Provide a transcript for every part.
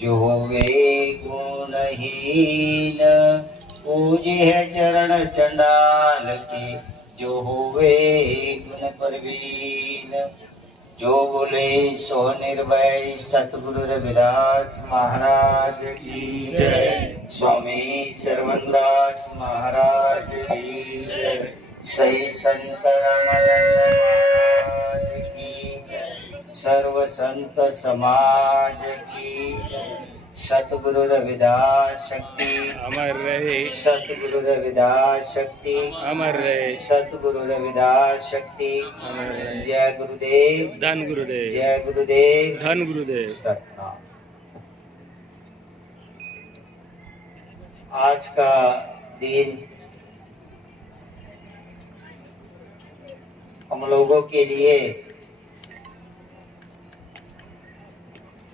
जो होवे गुणहीन पूजे है चरण चंडाल के। जो होवे गुण परवीन जो बोले सो निर्भय सतगुरु रविदास महाराज की जय। स्वामी सर्वदास महाराज की जय। सही संत रामानंद की जय। सर्व संत समाज की जय। सतगुरु रविदास शक्ति अमर रहे, सतगुरु रविदास शक्ति अमर रहे, सतगुरु रविदास शक्ति अमर रहे। जय गुरुदेव धन गुरुदेव, जय गुरुदेव धन गुरुदेव। सतनाम। आज का दिन हम लोगों के लिए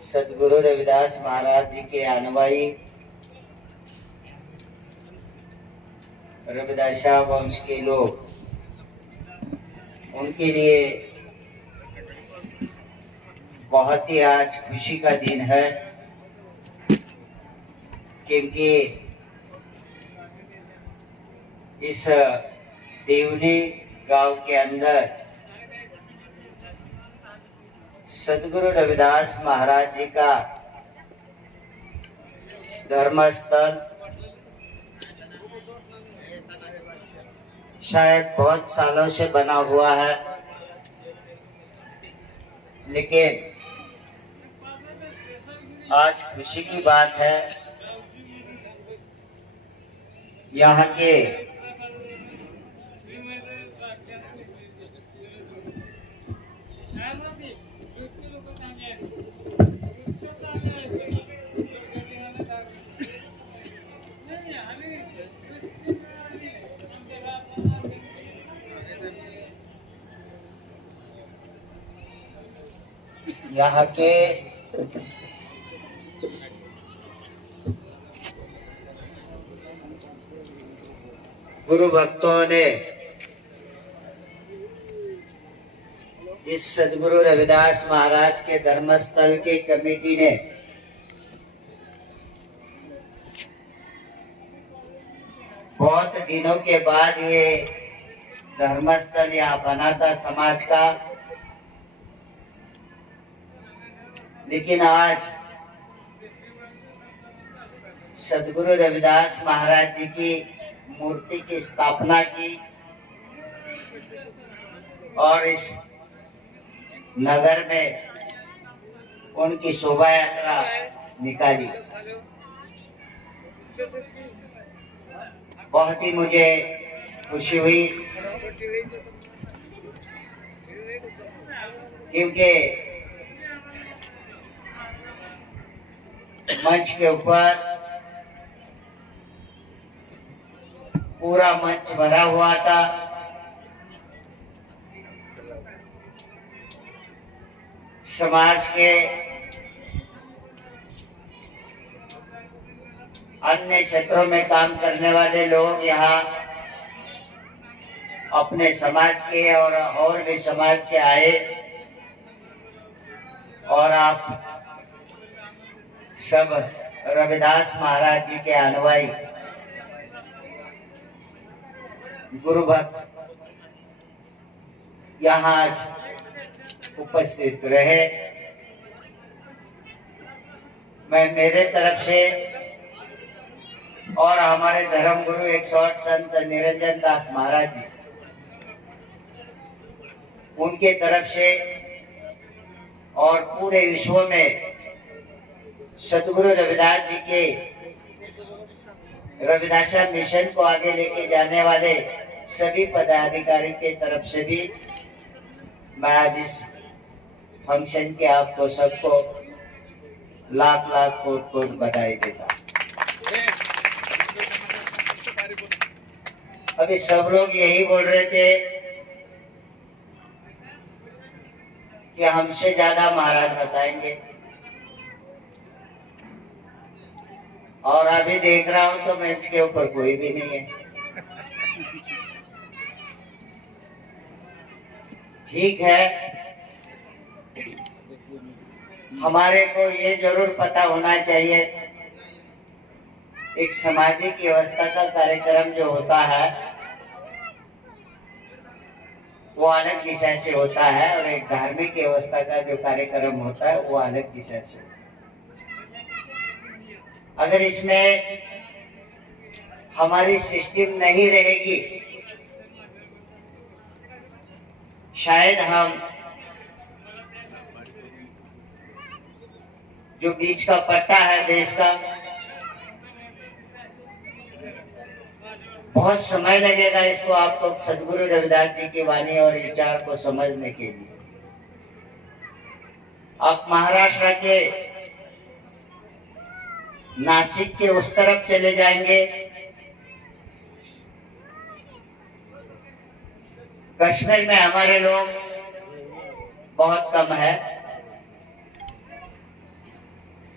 सतगुरु रविदास महाराज जी के अनुयायी रविदासा वंश के लोग, उनके लिए बहुत ही आज खुशी का दिन है, क्योंकि इस देवनी गांव के अंदर सतगुरु रविदास महाराज जी का धर्मस्थल शायद बहुत सालों से बना हुआ है, लेकिन आज खुशी की बात है यहाँ के गुरु भक्तों ने इस सदगुरु रविदास महाराज के धर्मस्थल के कमेटी ने बहुत दिनों के बाद ये धर्मस्थल यहाँ बना था समाज का, लेकिन आज सदगुरु रविदास महाराज जी की मूर्ति की स्थापना की और इस नगर में उनकी शोभा यात्रा निकाली। बहुत ही मुझे खुशी हुई, क्योंकि मंच के ऊपर पूरा मंच भरा हुआ था। समाज के अन्य क्षेत्रों में काम करने वाले लोग यहाँ अपने समाज के और भी समाज के आए और आप सब रविदास महाराज जी के अनुयायी गुरु भक्त यहाँ आज उपस्थित रहे। मैं मेरे तरफ से और हमारे धर्म गुरु 108 संत निरंजन दास महाराज जी, उनके तरफ से और पूरे विश्व में सतगुरु रविदास जी के रविदासा मिशन को आगे लेके जाने वाले सभी पदाधिकारी के तरफ से भी मैं आज इस फंक्शन के आपको सबको लाख लाख कोट कोट बधाई देता। अभी सब लोग यही बोल रहे थे कि हमसे ज्यादा महाराज बताएंगे, और अभी देख रहा हूं तो मंच के ऊपर कोई भी नहीं है। ठीक है, हमारे को ये जरूर पता होना चाहिए, एक सामाजिक व्यवस्था का कार्यक्रम जो होता है वो अलग दिशा से होता है, और एक धार्मिक व्यवस्था का जो कार्यक्रम होता है वो अलग दिशा से होता है। अगर इसमें हमारी सिस्टम नहीं रहेगी, शायद हम जो बीच का पट्टा है देश का, बहुत समय लगेगा इसको आपको सदगुरु रविदास जी की वाणी और विचार को समझने के लिए। आप महाराष्ट्र के नासिक के उस तरफ चले जाएंगे, कश्मीर में हमारे लोग बहुत कम है,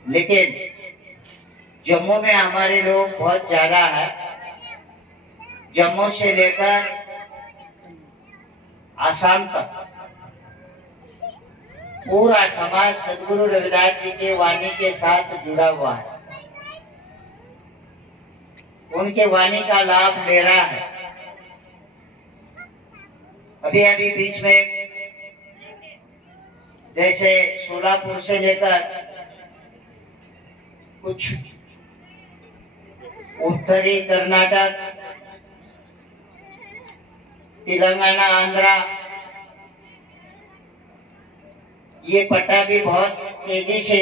लेकिन जम्मू में हमारे लोग बहुत ज्यादा है। जम्मू से लेकर आसाम तक पूरा समाज सदगुरु रविदास जी के वाणी के साथ जुड़ा हुआ है, उनके वाणी का लाभ ले रहा है। अभी अभी बीच में जैसे सोलापुर से लेकर कुछ उत्तरी कर्नाटक, तेलंगाना, आंध्रा, ये पट्टा भी बहुत तेजी से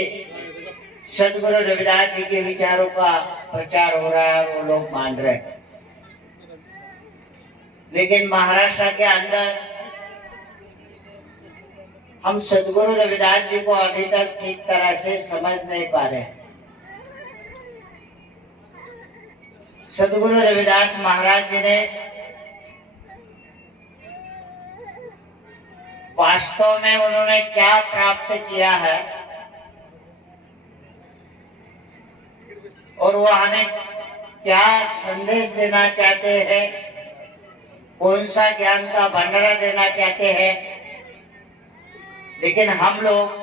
सदगुरु रविदास जी के विचारों का प्रचार हो रहा है, वो लोग मान रहे हैं। लेकिन महाराष्ट्र के अंदर हम सदगुरु रविदास जी को अभी तक ठीक तरह से समझ नहीं पा रहे हैं। सदगुरु रविदास महाराज जी ने वास्तव में उन्होंने क्या प्राप्त किया है और वो हमें क्या संदेश देना चाहते हैं, कौन सा ज्ञान का भंडारा देना चाहते हैं। लेकिन हम लोग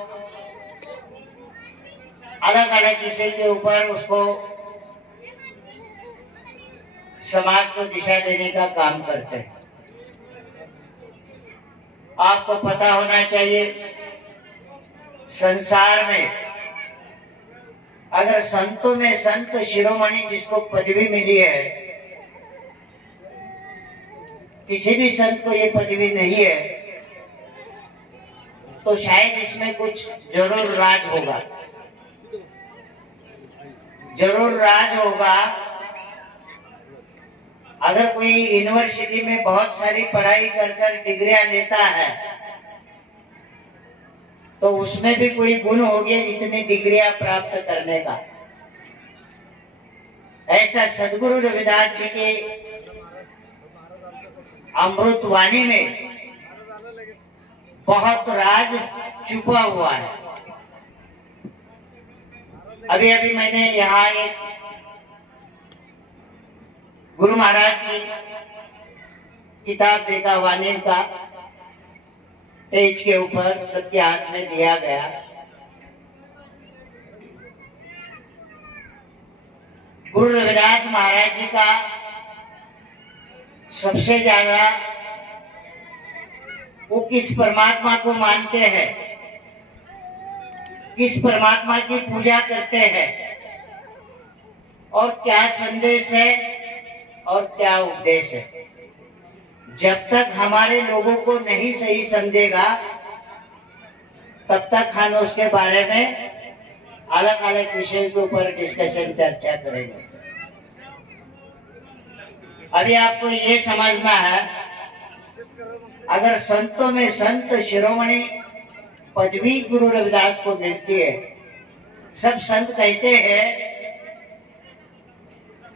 अलग अलग विषय के ऊपर उसको समाज को दिशा देने का काम करते हैं। आपको पता होना चाहिए, संसार में अगर संतों में संत शिरोमणि जिसको पदवी मिली है, किसी भी संत को ये पदवी नहीं है, तो शायद इसमें कुछ जरूर राज होगा, जरूर राज होगा। अगर कोई यूनिवर्सिटी में बहुत सारी पढ़ाई कर डिग्रियां लेता है, तो उसमें भी कोई गुण होंगे इतनी डिग्रियां प्राप्त करने का। ऐसा सदगुरु रविदास जी के अमृत वाणी में बहुत राज छुपा हुआ है। अभी अभी मैंने यहाँ एक गुरु महाराज की किताब देखा, वाणी का पेज के ऊपर सबके हाथ में दिया गया। गुरु रविदास महाराज जी का सबसे ज्यादा वो किस परमात्मा को मानते हैं, किस परमात्मा की पूजा करते हैं, और क्या संदेश है और क्या उपदेश है। जब तक हमारे लोगों को नहीं सही समझेगा, तब तक हम उसके बारे में अलग अलग विषयों के ऊपर डिस्कशन चर्चा करेंगे। अभी आपको ये समझना है, अगर संतों में संत शिरोमणि पदवी गुरु रविदास को मिलती है, सब संत कहते हैं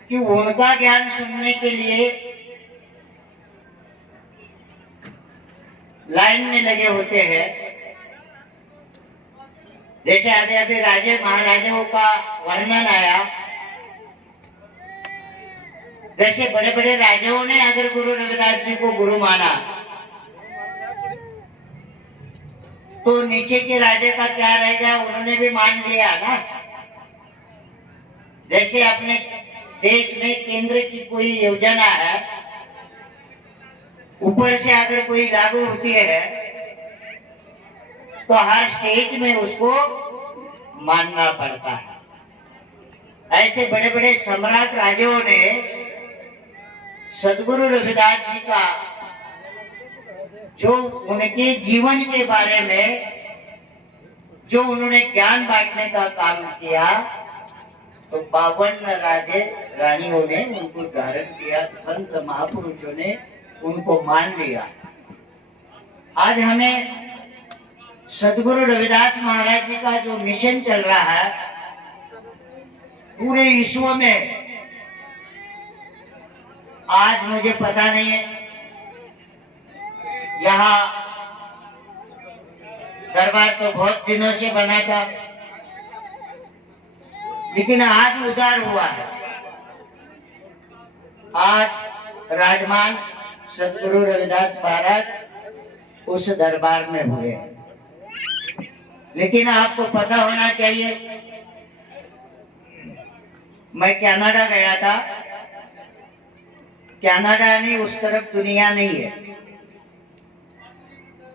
कि उनका ज्ञान सुनने के लिए लाइन में लगे होते हैं। जैसे अभी अभी राजे महाराजाओं का वर्णन आया, जैसे बड़े बड़े राजाओं ने अगर गुरु रविदास जी को गुरु माना, तो नीचे के राजे का क्या रह गया, उन्होंने भी मान लिया ना। जैसे अपने देश में केंद्र की कोई योजना है, ऊपर से अगर कोई लागू होती है तो हर स्टेट में उसको मानना पड़ता है। ऐसे बड़े बड़े सम्राट राजाओं ने सदगुरु रविदास जी का जो उनके जीवन के बारे में जो उन्होंने ज्ञान बांटने का काम किया, तो 52 राजे रानियों ने उनको धारण किया, संत महापुरुषों ने उनको मान लिया। आज हमें सदगुरु रविदास महाराज जी का जो मिशन चल रहा है पूरे विश्व में, आज मुझे पता नहीं है यहाँ दरबार तो बहुत दिनों से बना था, लेकिन आज उदार हुआ है। आज राजमान सदगुरु रविदास महाराज उस दरबार में हुए हैं। लेकिन आपको पता होना चाहिए, मैं कनाडा गया था। कनाडा नहीं, उस तरफ दुनिया नहीं है,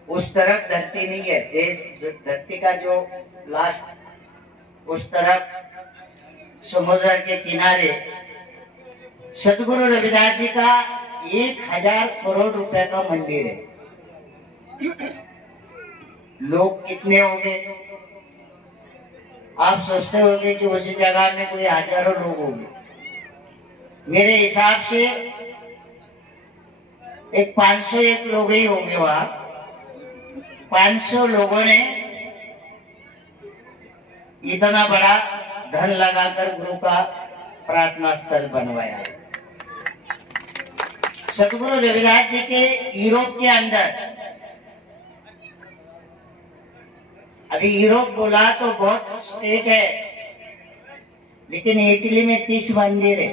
उस तरफ धरती नहीं है, देश धरती का जो लास्ट उस तरफ समुद्र के किनारे सदगुरु रविदास जी का 1000 करोड़ रुपए का मंदिर है। लोग कितने होंगे आप सोचते होंगे कि उसी जगह में कोई हजारों लोग होंगे। मेरे हिसाब से एक 501 लोग ही होंगे वहां। 500 लोगों ने इतना बड़ा धन लगाकर गुरु का प्रार्थना स्थल बनवाया। सदगुरु रविदास जी के यूरोप के अंदर, अभी यूरोप बोला तो बहुत स्टेट है, लेकिन इटली में 30 मंदिर है।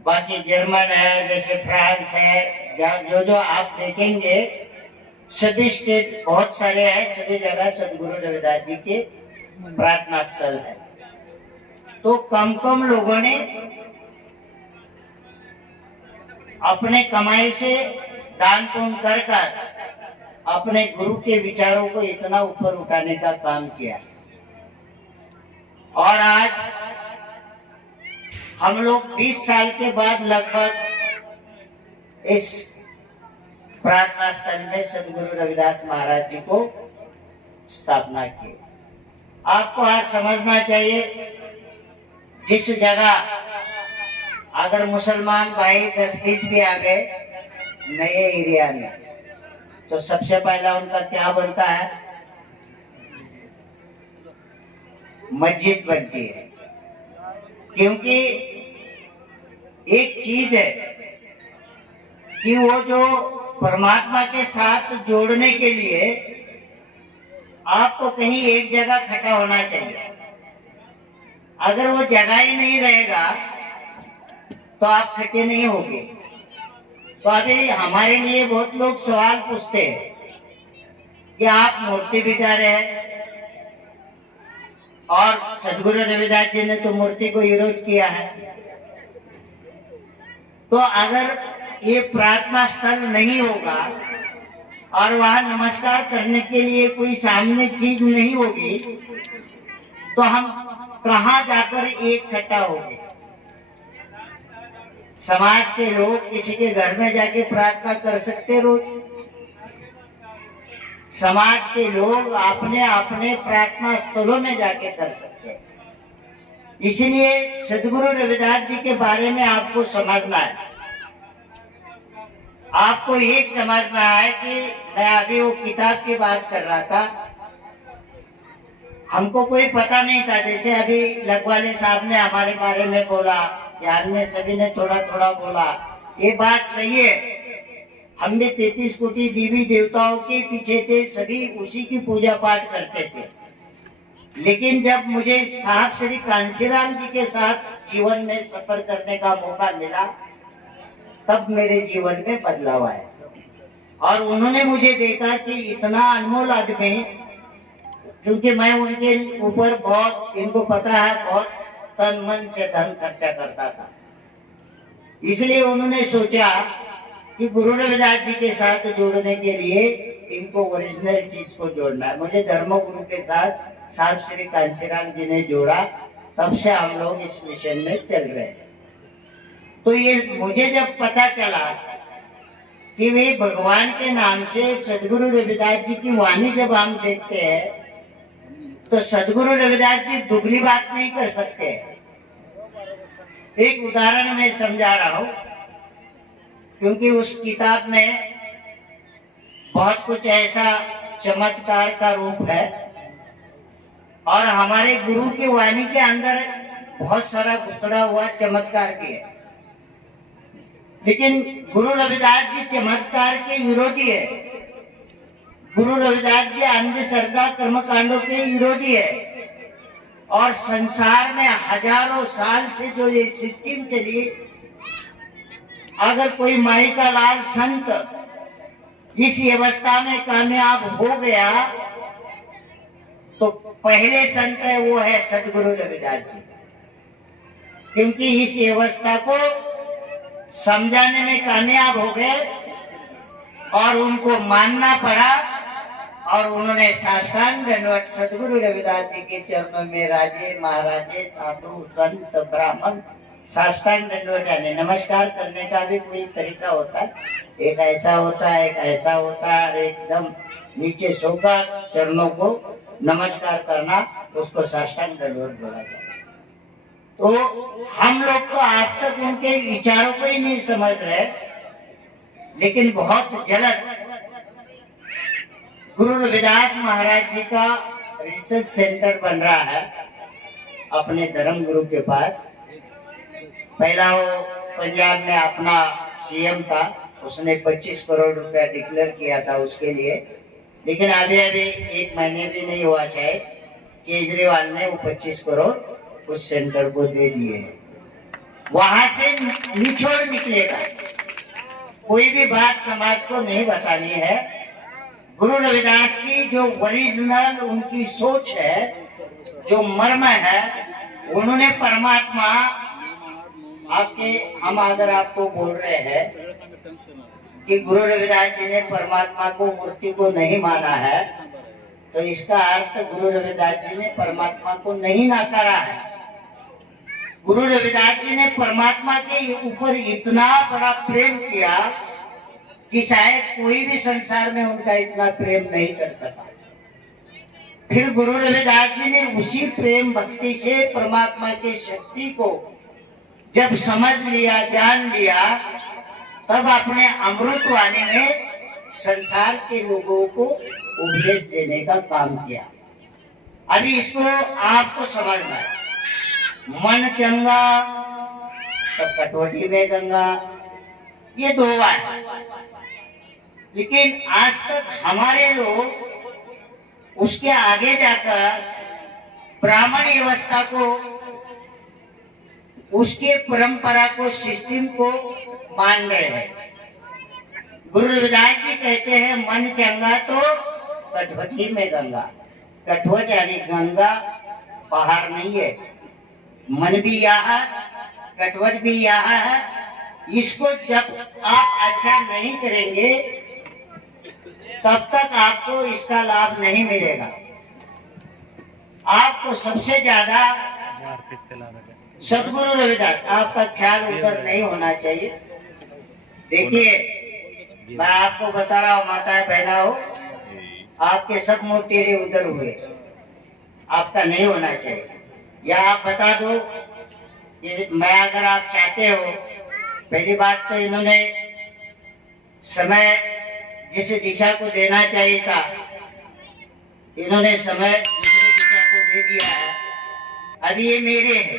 बाकी जर्मन है, जैसे फ्रांस है, जहाँ जो आप देखेंगे सभी स्टेट बहुत सारे हैं, सभी जगह सदगुरु रविदास जी के प्रार्थना स्थल है। तो कम कम लोगों ने अपने कमाई से दान पुण्य कर कर अपने गुरु के विचारों को इतना ऊपर उठाने का काम किया। और आज हम लोग 20 साल के बाद लगभग इस प्रार्थना स्थल में सदगुरु रविदास महाराज जी को स्थापना की। आपको आज समझना चाहिए, जिस जगह अगर मुसलमान भाई 10-20 भी आ गए नए एरिया में, तो सबसे पहला उनका क्या बनता है, मस्जिद बनती है। क्योंकि एक चीज है कि वो जो परमात्मा के साथ जोड़ने के लिए आपको कहीं एक जगह इकट्ठा होना चाहिए। अगर वो जगह ही नहीं रहेगा तो आप इकट्ठे नहीं होंगे। तो अभी हमारे लिए बहुत लोग सवाल पूछते हैं कि आप मूर्ति बिठा रहे हैं, और सदगुरु रविदास जी ने तो मूर्ति को विरोध किया है। तो अगर ये प्रार्थना स्थल नहीं होगा और वहां नमस्कार करने के लिए कोई सामने चीज नहीं होगी, तो हम कहां जाकर एक इकट्ठा होंगे। समाज के लोग किसी के घर में जाके प्रार्थना कर सकते रोज। समाज के लोग अपने अपने प्रार्थना स्थलों में जाके कर सकते हैं। इसलिए सदगुरु रविदास जी के बारे में आपको समझना है। आपको एक समझना है कि मैं अभी वो किताब की बात कर रहा था, हमको कोई पता नहीं था। जैसे अभी लखवाले साहब ने हमारे बारे में बोला, ध्यान में सभी ने थोड़ा थोड़ा बोला, ये बात सही है। हम भी 33 कोटि देवी देवताओं के पीछे थे, सभी उसी की पूजा पाठ करते थे। लेकिन जब मुझे साहब श्री कांशीराम जी के साथ जीवन में सफर करने का मौका मिला, तब मेरे जीवन में बदलाव आया। और उन्होंने मुझे देखा कि इतना अनमोल आदमी, क्योंकि मैं उनके ऊपर बहुत, इनको पता है, बहुत तन मन से धन खर्चा करता था, इसलिए उन्होंने सोचा कि गुरु रविदास जी के साथ जोड़ने के लिए इनको ओरिजिनल चीज को जोड़ना है। मुझे धर्मगुरु के साथ साहब श्री कांशीराम जी ने जोड़ा, तब से हम लोग इस मिशन में चल रहे हैं। तो ये मुझे जब पता चला कि वे भगवान के नाम से सदगुरु रविदास जी की वाणी जब हम देखते हैं तो सदगुरु रविदास जी दुगली बात नहीं कर सकते। एक उदाहरण मैं समझा रहा हूं, क्योंकि उस किताब में बहुत कुछ ऐसा चमत्कार का रूप है और हमारे गुरु की वाणी के अंदर बहुत सारा घुसड़ा हुआ चमत्कार भी है। लेकिन गुरु रविदास जी चमत्कार के विरोधी है। गुरु रविदास जी अंधश्रद्धा कर्मकांडों के विरोधी है। और संसार में हजारों साल से जो ये सिस्टम चली, अगर कोई माई का लाल संत इस व्यवस्था में कामयाब हो गया तो पहले संत है वो है सदगुरु रविदास जी, क्योंकि इस व्यवस्था को समझाने में कामयाब हो गए और उनको मानना पड़ा और उन्होंने साष्टांग दंडवत सदगुरु रविदास जी के चरणों में राजे महाराजे साधु संत ब्राह्मण साष्टांग दंडवत यानी नमस्कार करने का भी कोई तरीका होता है। एक ऐसा होता है, एक ऐसा होता है, एकदम नीचे सोकर चरणों को नमस्कार करना, उसको साष्टांग दंडवत बोला जाता है। तो हम लोग तो आज तक उनके विचारों को ही नहीं समझ रहे, लेकिन बहुत जल्द गुरु रविदास महाराज जी का रिसर्च सेंटर बन रहा है अपने धर्म गुरु के पास। पहला वो पंजाब में अपना सीएम था, उसने 25 करोड़ रुपया डिक्लेयर किया था उसके लिए, लेकिन अभी एक महीने भी नहीं हुआ शायद, केजरीवाल ने वो 25 करोड़ उस सेंटर को दे दिए हैं। वहां से निचोड़ निकलेगा, कोई भी बात समाज को नहीं बतानी है। गुरु रविदास की जो ओरिजिनल उनकी सोच है, जो मर्म है, उन्होंने परमात्मा आपके, हम अगर आपको बोल रहे हैं कि गुरु रविदास जी ने परमात्मा को, मूर्ति को नहीं माना है, तो इसका अर्थ गुरु रविदास जी ने परमात्मा को नहीं नकारा है। गुरु रविदास जी ने परमात्मा के ऊपर इतना बड़ा प्रेम किया कि शायद कोई भी संसार में उनका इतना प्रेम नहीं कर सका। फिर गुरु रविदास जी ने उसी प्रेम भक्ति से परमात्मा की शक्ति को जब समझ लिया, जान लिया, तब अपने अमृत वाणी में संसार के लोगों को उपदेश देने का काम किया। अभी इसको आपको समझना है। मन चंगा तो कटवटी में गंगा, ये दो है। लेकिन आज तक हमारे लोग उसके आगे जाकर ब्राह्मण व्यवस्था को, उसके परंपरा को, सिस्टम को मान रहे हैं। गुरु रविदास जी कहते हैं मन चंगा तो कटवटी में गंगा। कटवट यानी गंगा बाहर नहीं है, मन भी यहाँ, कटवट भी यहाँ है। इसको जब आप अच्छा नहीं करेंगे तब तक आपको इसका लाभ नहीं मिलेगा। आपको सबसे ज्यादा सदगुरु रविदास, आपका ख्याल उधर नहीं होना चाहिए। देखिए मैं आपको बता रहा हूँ, माता बहना हो, आपके सब मुंह तेरे उधर हुए, आपका नहीं होना चाहिए। या आप बता दो कि मैं, अगर आप चाहते हो, पहली बात तो इन्होंने समय जिस दिशा को देना चाहिए था, इन्होंने समय दूसरी दिशा को दे दिया है। अभी ये मेरे हैं,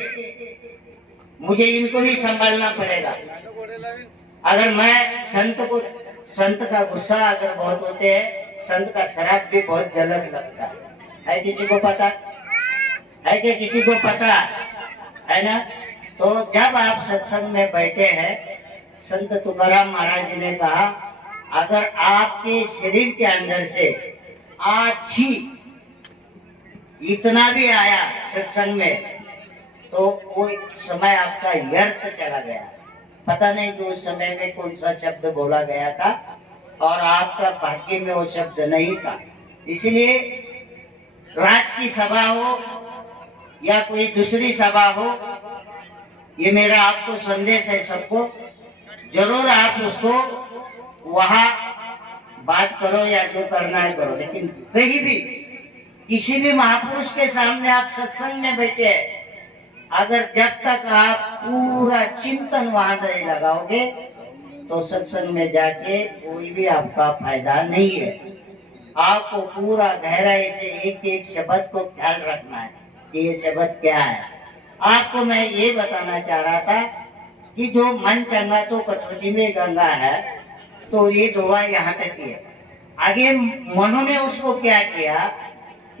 मुझे इनको भी संभालना पड़ेगा। अगर मैं संत का गुस्सा अगर बहुत होते हैं, संत का शराब भी बहुत जलन लगता है किसी को पता है कि किसी को पता है ना? तो जब आप सत्संग में बैठे हैं, संत तुकाराम महाराज जी ने कहा अगर आपके शरीर के अंदर से आछी इतना भी आया सत्संग में, तो वो समय आपका व्यर्थ चला गया। पता नहीं कि उस समय में कौन सा शब्द बोला गया था और आपका भाग्य में वो शब्द नहीं था। इसलिए राज की सभा हो या कोई दूसरी सभा हो, ये मेरा आपको संदेश है सबको, जरूर आप उसको वहां बात करो या जो करना है करो, लेकिन कहीं भी किसी भी महापुरुष के सामने आप सत्संग में बैठे हैं, अगर जब तक आप पूरा चिंतन वहां नहीं लगाओगे तो सत्संग में जाके कोई भी आपका फायदा नहीं है। आपको पूरा गहराई से एक एक शब्द को ख्याल रखना है कि ये शब्द क्या है। आपको मैं ये बताना चाह रहा था कि जो मन चंगा तो कटौती में गंगा है, तो ये दुआ यहाँ तक ही है। आगे मनु ने उसको क्या किया,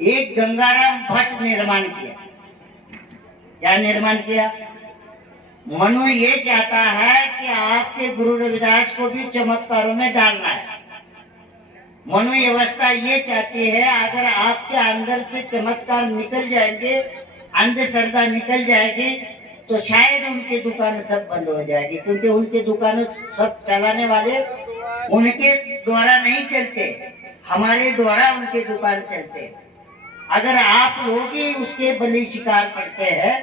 एक गंगाराम भट्ट निर्माण किया। क्या निर्माण किया? मनु ये चाहता है कि आपके गुरु रविदास को भी चमत्कारों में डालना है। मनु अवस्था ये चाहती है, अगर आपके अंदर से चमत्कार निकल जाएंगे, अंधश्रद्धा निकल जाएगी, तो शायद उनकी दुकान सब बंद हो जाएगी, क्योंकि उनकी दुकान सब चलाने वाले उनके द्वारा नहीं चलते, हमारे द्वारा उनकी दुकान चलते। अगर आप लोग ही उसके बलि शिकार पड़ते हैं,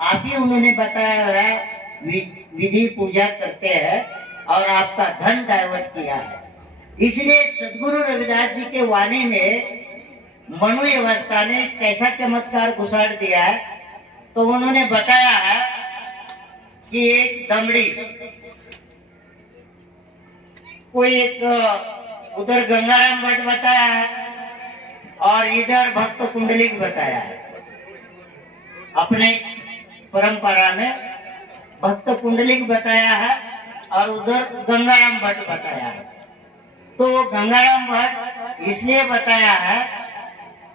आप ही उन्होंने बताया है विधि पूजा करते हैं और आपका धन डाइवर्ट किया है। इसलिए सदगुरु रविदास जी के वाणी में मनु अवस्था ने कैसा चमत्कार घुसाड़ दिया है, तो उन्होंने बताया है कि एक दमड़ी, कोई एक उधर गंगाराम भट्ट बताया है और इधर भक्त कुंडलिक बताया है। अपने परंपरा में भक्त कुंडलिक बताया है और उधर गंगाराम भट्ट बताया है। तो गंगाराम भट्ट इसलिए बताया है,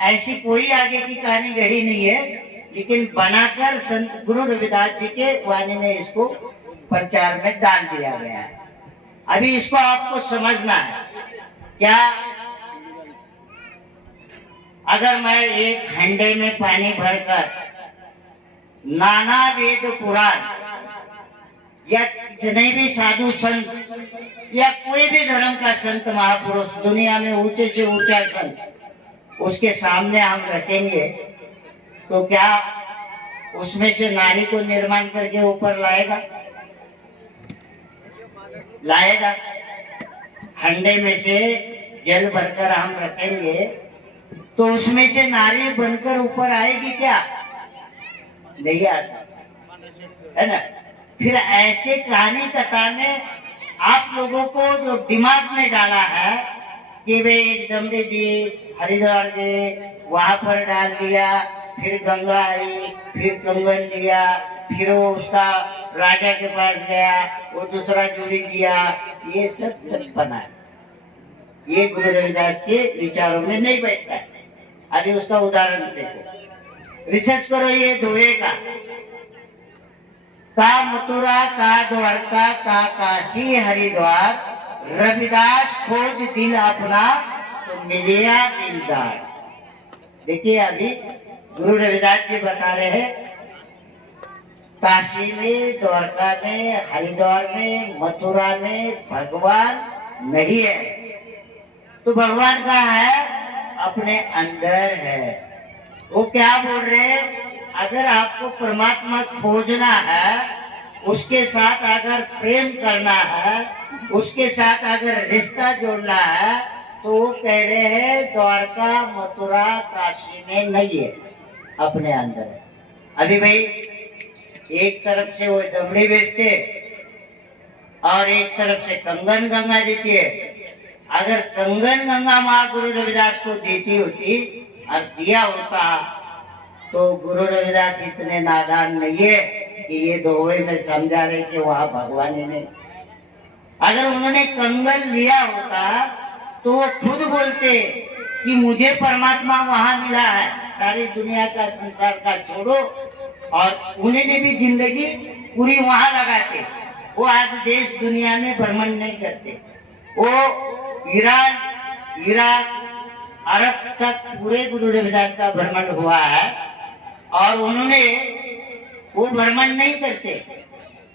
ऐसी कोई आगे की कहानी घड़ी नहीं है, लेकिन बनाकर संत गुरु रविदास जी के वाणी में इसको प्रचार में डाल दिया गया है। अभी इसको आपको समझना है। क्या अगर मैं एक हंडे में पानी भरकर नाना वेद पुराण या जितने भी साधु संत या कोई भी धर्म का संत महापुरुष, दुनिया में ऊंचे से ऊंचा संत, उसके सामने हम रखेंगे, तो क्या उसमें से नारी को निर्माण करके ऊपर लाएगा? लाएगा? हंडे में से जल भरकर हम रखेंगे तो उसमें से नारी बनकर ऊपर आएगी क्या? नहीं आ सकता, है ना। फिर ऐसे कहानी कथा में आप लोगों को जो दिमाग में डाला है कि वे एक दमड़ी दी, हरिद्वार गए, वहां पर डाल दिया, फिर गंगा आई, फिर कंगन दिया, फिर वो उसका राजा के पास गया, वो दूसरा चूड़ी दिया, ये सब बना है। ये गुरु रविदास के विचारों में नहीं बैठता है। अभी उसका उदाहरण देखो, रिसर्च करो ये धुएं का मथुरा का द्वारका का काशी हरिद्वार, रविदास खोज दिल अपना तो मिलिया दिलदार। देखिए अभी गुरु रविदास जी बता रहे हैं, काशी में, द्वारका में, हरिद्वार में, मथुरा में भगवान नहीं है, तो भगवान कहाँ है? अपने अंदर है। वो क्या बोल रहे हैं? अगर आपको परमात्मा खोजना है, उसके साथ अगर प्रेम करना है, उसके साथ अगर रिश्ता जोड़ना है, तो वो कह रहे हैं द्वारका, मथुरा, काशी में नहीं है, अपने अंदर है। अभी भाई एक तरफ से वो दमड़ी बेचते और एक तरफ से कंगन गंगा देती है। अगर कंगन गंगा माँ गुरु रविदास को देती होती और दिया होता, तो गुरु रविदास इतने नादान नहीं है कि ये दोहे में समझा रहे कि वहां भगवान ही नहीं। अगर उन्होंने कंगन लिया होता तो वो खुद बोलते कि मुझे परमात्मा वहां मिला है, सारी दुनिया का संसार का छोड़ो, और उन्हें भी जिंदगी पूरी वहां लगाते। वो आज देश दुनिया में भ्रमण नहीं करते, वो ईरान, इराक, अरब तक पूरे गुरु रविदास का भ्रमण हुआ है। और उन्होंने वो भ्रमण नहीं करते,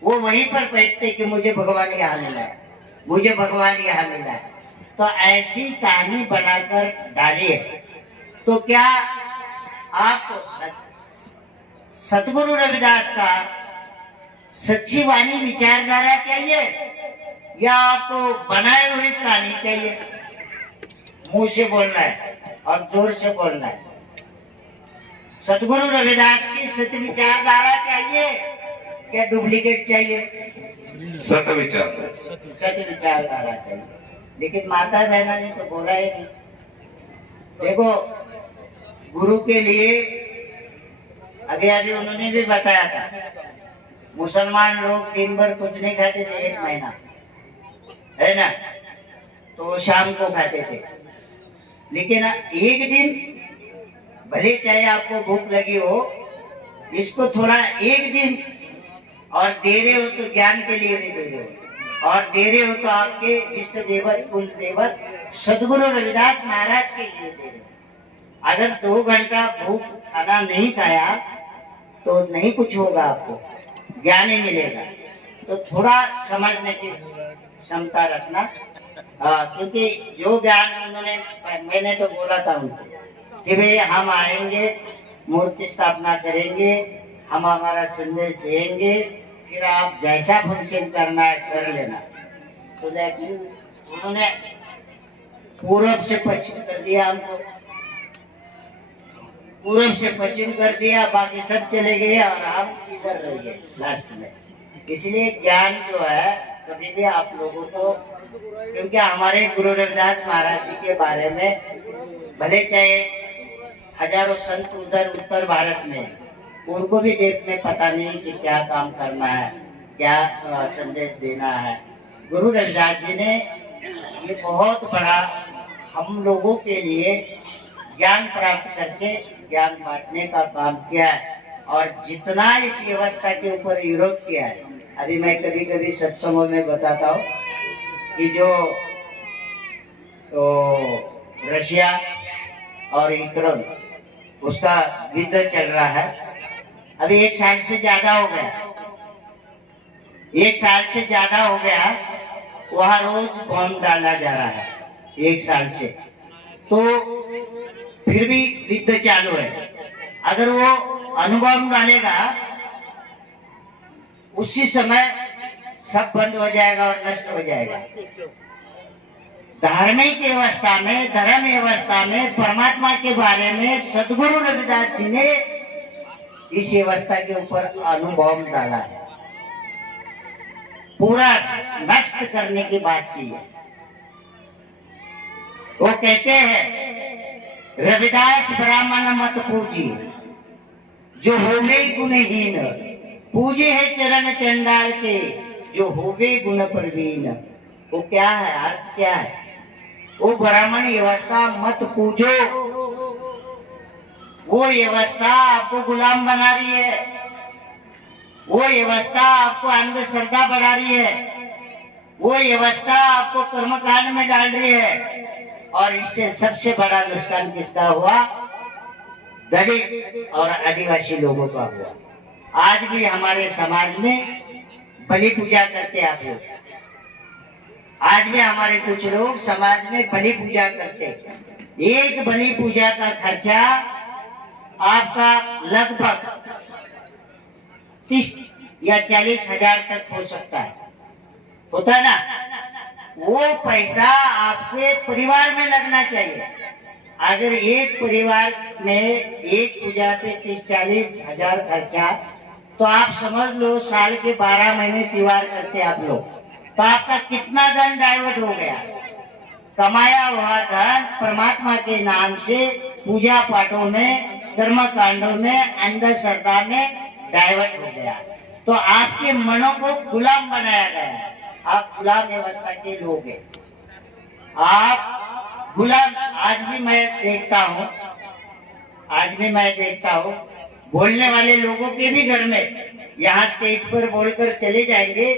वो वहीं पर बैठते कि मुझे भगवान यहाँ मिला है, मुझे भगवान यहाँ मिला है। तो ऐसी कहानी बनाकर डालिए तो क्या आपको सतगुरु रविदास का सच्ची वाणी विचारधारा चाहिए या आपको बनाए हुई कहानी चाहिए? मुंह से बोलना है और जोर से बोलना है। सतगुरु रविदास की सत्य विचारधारा चाहिए या डुप्लीकेट चाहिए? सत्य विचार, सत्य विचारधारा चाहिए। लेकिन माता बहना ने तो बोला ही नहीं। देखो, गुरु के लिए अभी अभी उन्होंने भी बताया था, मुसलमान लोग दिन भर कुछ नहीं खाते थे, 1 महीना, है ना, तो शाम को खाते थे। लेकिन एक दिन भले चाहे आपको भूख लगी हो, इसको थोड़ा एक दिन और दे रहे हो तो ज्ञान के लिए नहीं दे रहे हो, और दे रहे हो तो आपके इष्ट देवत कुल देवत सदगुरु रविदास महाराज के लिए दे रहे हो। अगर 2 घंटा भूख खाना नहीं खाया तो नहीं कुछ होगा, आपको ज्ञान ही मिलेगा। तो थोड़ा समझने की क्षमता रखना, क्योंकि जो ज्ञान उन्होंने, मैंने तो बोला था उनको कि भाई हम आएंगे, मूर्ति स्थापना करेंगे, हम हमारा संदेश देंगे, फिर आप जैसा फंक्शन करना है कर लेना। तो लेकिन उन्होंने पूर्व से पश्चिम कर दिया, हमको पूर्व से पश्चिम कर दिया, बाकी सब चले गए और हम इधर रह गए लास्ट में। इसलिए ज्ञान जो है कभी भी आप लोगों को, क्योंकि हमारे गुरु रविदास महाराज जी के बारे में भले चाहे हजारों संत उधर उत्तर भारत में, उनको भी देश में पता नहीं कि क्या काम करना है, क्या संदेश देना है। गुरु रविदास जी ने ये बहुत बड़ा हम लोगों के लिए ज्ञान प्राप्त करके ज्ञान बांटने का काम किया है। और जितना इस व्यवस्था के ऊपर विरोध किया है, अभी मैं कभी कभी सत्संगों में बताता हूँ कि जो तो रशिया और यूक्रेन उसका युद्ध चल रहा है, अभी 1 साल से ज्यादा हो गया, 1 साल से ज्यादा हो गया, वहां रोज बॉम्ब डाला जा रहा है 1 साल से। तो फिर भी युद्ध चालू है। अगर वो अणुबॉम्ब डालेगा उसी समय सब बंद हो जाएगा और नष्ट हो जाएगा। धार्मिक व्यवस्था में, धर्म व्यवस्था में परमात्मा के बारे में सदगुरु रविदास जी ने इस व्यवस्था के ऊपर अणुबॉम्ब डाला है, पूरा नष्ट करने की बात की है। वो कहते हैं रविदास ब्राह्मण मत पूजिए, जो होवे गुणहीन, पूजे है चरण चंडाल के, जो होवे गुण प्रवीण। वो क्या है, अर्थ क्या है? वो ब्राह्मण व्यवस्था मत पूजो, वो व्यवस्था आपको गुलाम बना रही है, वो व्यवस्था आपको अंधश्रद्धा बढ़ा रही है, वो व्यवस्था आपको कर्मकांड में डाल रही है। और इससे सबसे बड़ा नुकसान किसका हुआ? दलित और आदिवासी लोगों का हुआ। आज भी हमारे समाज में बलि पूजा करते हैं आप लोग, आज भी हमारे कुछ लोग समाज में बलि पूजा करते हैं। एक बलि पूजा का खर्चा आपका लगभग 30 या 40 हजार तक हो सकता है, होता है ना? वो पैसा आपके परिवार में लगना चाहिए। अगर एक परिवार में एक पूजा पे 30-40 हजार खर्चा, तो आप समझ लो साल के 12 महीने त्योहार करते आप लोग, तो आपका कितना धन डाइवर्ट हो गया? कमाया हुआ धन परमात्मा के नाम से पूजा पाठों में, कर्म कांडों में, अंधश्रद्धा में डाइवर्ट हो गया। तो आपके मनों को गुलाम बनाया गया है। आप गुलाम व्यवस्था के लोग हैं, आप गुलाम। आज भी मैं देखता हूँ बोलने वाले लोगों के भी घर में, यहाँ स्टेज पर बोलकर चले जाएंगे,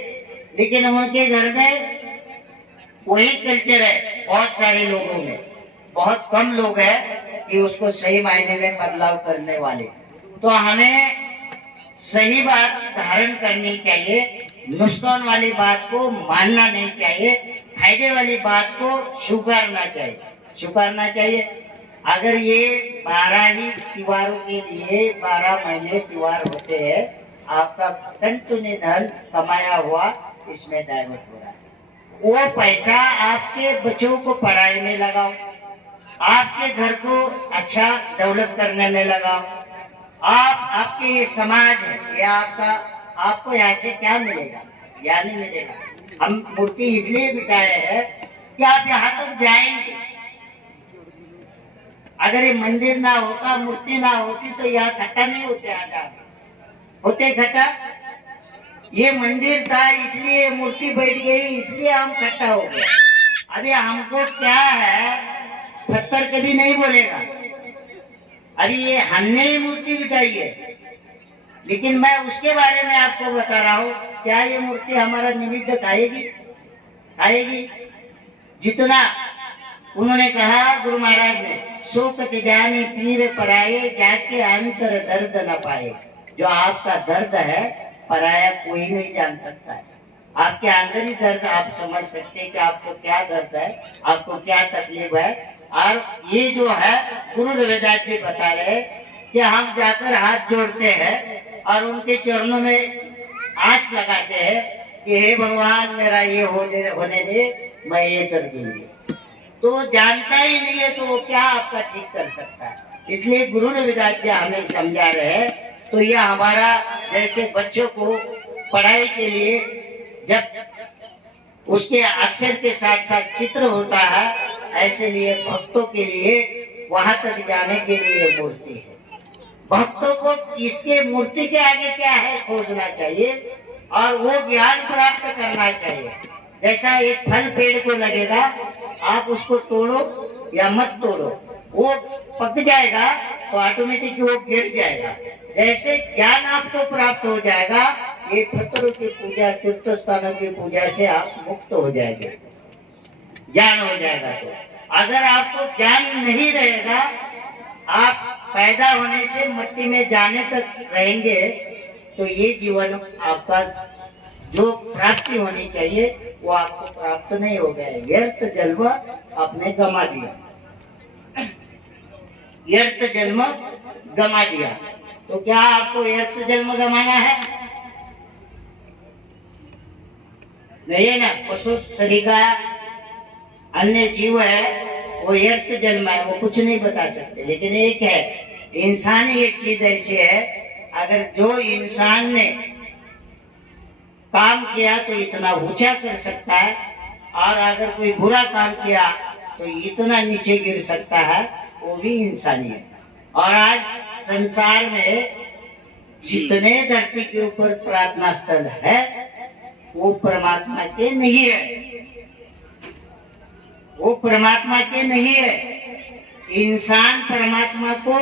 लेकिन उनके घर में वही कल्चर है बहुत सारे लोगों में। बहुत कम लोग हैं कि उसको सही मायने में बदलाव करने वाले। तो हमें सही बात धारण करनी चाहिए, नुकसान वाली बात को मानना नहीं चाहिए, फायदे वाली बात को स्वीकारना चाहिए। अगर ये 12 ही त्योहारों के लिए 12 महीने त्योहार होते हैं, आपका कंटिन्यू धन कमाया हुआ इसमें डाइवर्ट हो रहा है। वो पैसा आपके बच्चों को पढ़ाई में लगाओ, आपके घर को अच्छा डेवलप करने में लगाओ। आपके ये समाज है, ये आपको यहाँ से क्या मिलेगा? या नहीं मिलेगा। हम मूर्ति इसलिए बिठाए हैं कि आप यहाँ तक जाएंगे। अगर ये मंदिर ना होता, मूर्ति ना होती तो यहाँ इकट्ठा नहीं होते। आज होते इकट्ठा। ये मंदिर था इसलिए मूर्ति बैठ गई, इसलिए हम इकट्ठा हो गए। अभी हमको क्या है, पत्थर कभी नहीं बोलेगा। अभी ये हमने ही मूर्ति बिठाई है, लेकिन मैं उसके बारे में आपको बता रहा हूँ। क्या ये मूर्ति हमारा निमित्त खाएगी? जितना उन्होंने कहा गुरु महाराज ने, सो कच जानी पीर पराये, जाके अंतर दर्द न पाए। जो आपका दर्द है पराया कोई नहीं जान सकता है। आपके अंदर ही दर्द आप समझ सकते हैं कि आपको क्या दर्द है, आपको क्या तकलीफ है। और ये जो है गुरु रविदास जी बता रहे कि हम जाकर हाथ जोड़ते हैं और उनके चरणों में आस लगाते हैं कि हे भगवान मेरा ये होने दे, मैं ये कर दूंगी। तो जानता ही नहीं है तो वो क्या आपका ठीक कर सकता है। इसलिए गुरु रविदास जी हमें समझा रहे हैं। तो यह हमारा जैसे बच्चों को पढ़ाई के लिए जब उसके अक्षर के साथ साथ चित्र होता है, ऐसे लिए भक्तों के लिए वहां तक जाने के लिए मूर्ति है। भक्तों को इसके मूर्ति के आगे क्या है खोजना चाहिए और वो ज्ञान प्राप्त करना चाहिए। जैसा एक फल पेड़ को लगेगा, आप उसको तोड़ो या मत तोड़ो, वो पक जाएगा तो ऑटोमेटिक वो गिर जाएगा। जैसे ज्ञान आपको प्राप्त हो जाएगा, ये पत्थरों की पूजा, तीर्थ स्थानों की पूजा से आप मुक्त हो जाएंगे, ज्ञान हो जाएगा। तो अगर आपको ज्ञान नहीं रहेगा, आप पैदा होने से मिट्टी में जाने तक रहेंगे, तो ये जीवन आपका जो प्राप्ति होनी चाहिए वो आपको प्राप्त नहीं हो गया। व्यर्थ जन्म आपने गमा दिया, व्यर्थ जन्म गमा दिया। तो क्या आपको व्यर्थ जन्म गमाना है? नहीं है ना। पशु सरीखा अन्य जीव है, वो व्यर्थ जन्म है, वो कुछ नहीं बता सकते। लेकिन एक है इंसानी, एक चीज ऐसी है, अगर जो इंसान ने काम किया तो इतना ऊंचा कर सकता है, और अगर कोई बुरा काम किया तो इतना नीचे गिर सकता है, वो भी इंसानी है। और आज संसार में जितने धरती के ऊपर प्रार्थना स्थल है वो परमात्मा के नहीं है, वो परमात्मा के नहीं है। इंसान परमात्मा को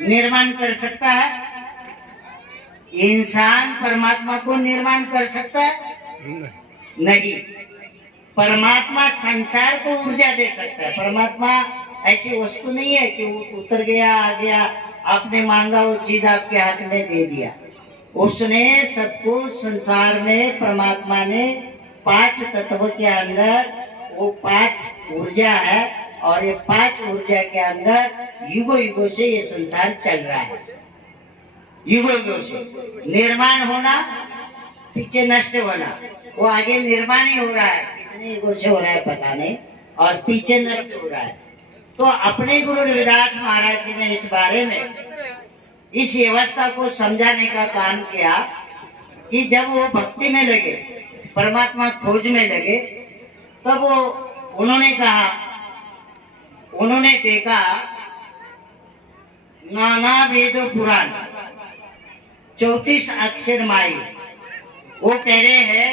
निर्माण कर सकता है? इंसान परमात्मा को निर्माण कर सकता है? नहीं। परमात्मा संसार को ऊर्जा दे सकता है। परमात्मा ऐसी वस्तु नहीं है कि वो उतर गया, आ गया, आपने मांगा वो चीज आपके हाथ में दे दिया। उसने सबको संसार में, परमात्मा ने 5 तत्व के अंदर वो 5 ऊर्जा है, और ये 5 ऊर्जा के अंदर युगों से ये संसार चल रहा है। युगों से निर्माण होना, पीछे नष्ट होना, वो आगे निर्माण ही हो रहा है। कितने युगों से हो रहा है पता नहीं, और पीछे नष्ट हो रहा है। तो अपने गुरु रविदास महाराज जी ने इस बारे में, इस व्यवस्था को समझाने का काम किया कि जब वो भक्ति में लगे, परमात्मा खोज में लगे, तब वो उन्होंने कहा, उन्होंने देखा नाना वेद पुराण 34 अक्षर माई। वो कह रहे हैं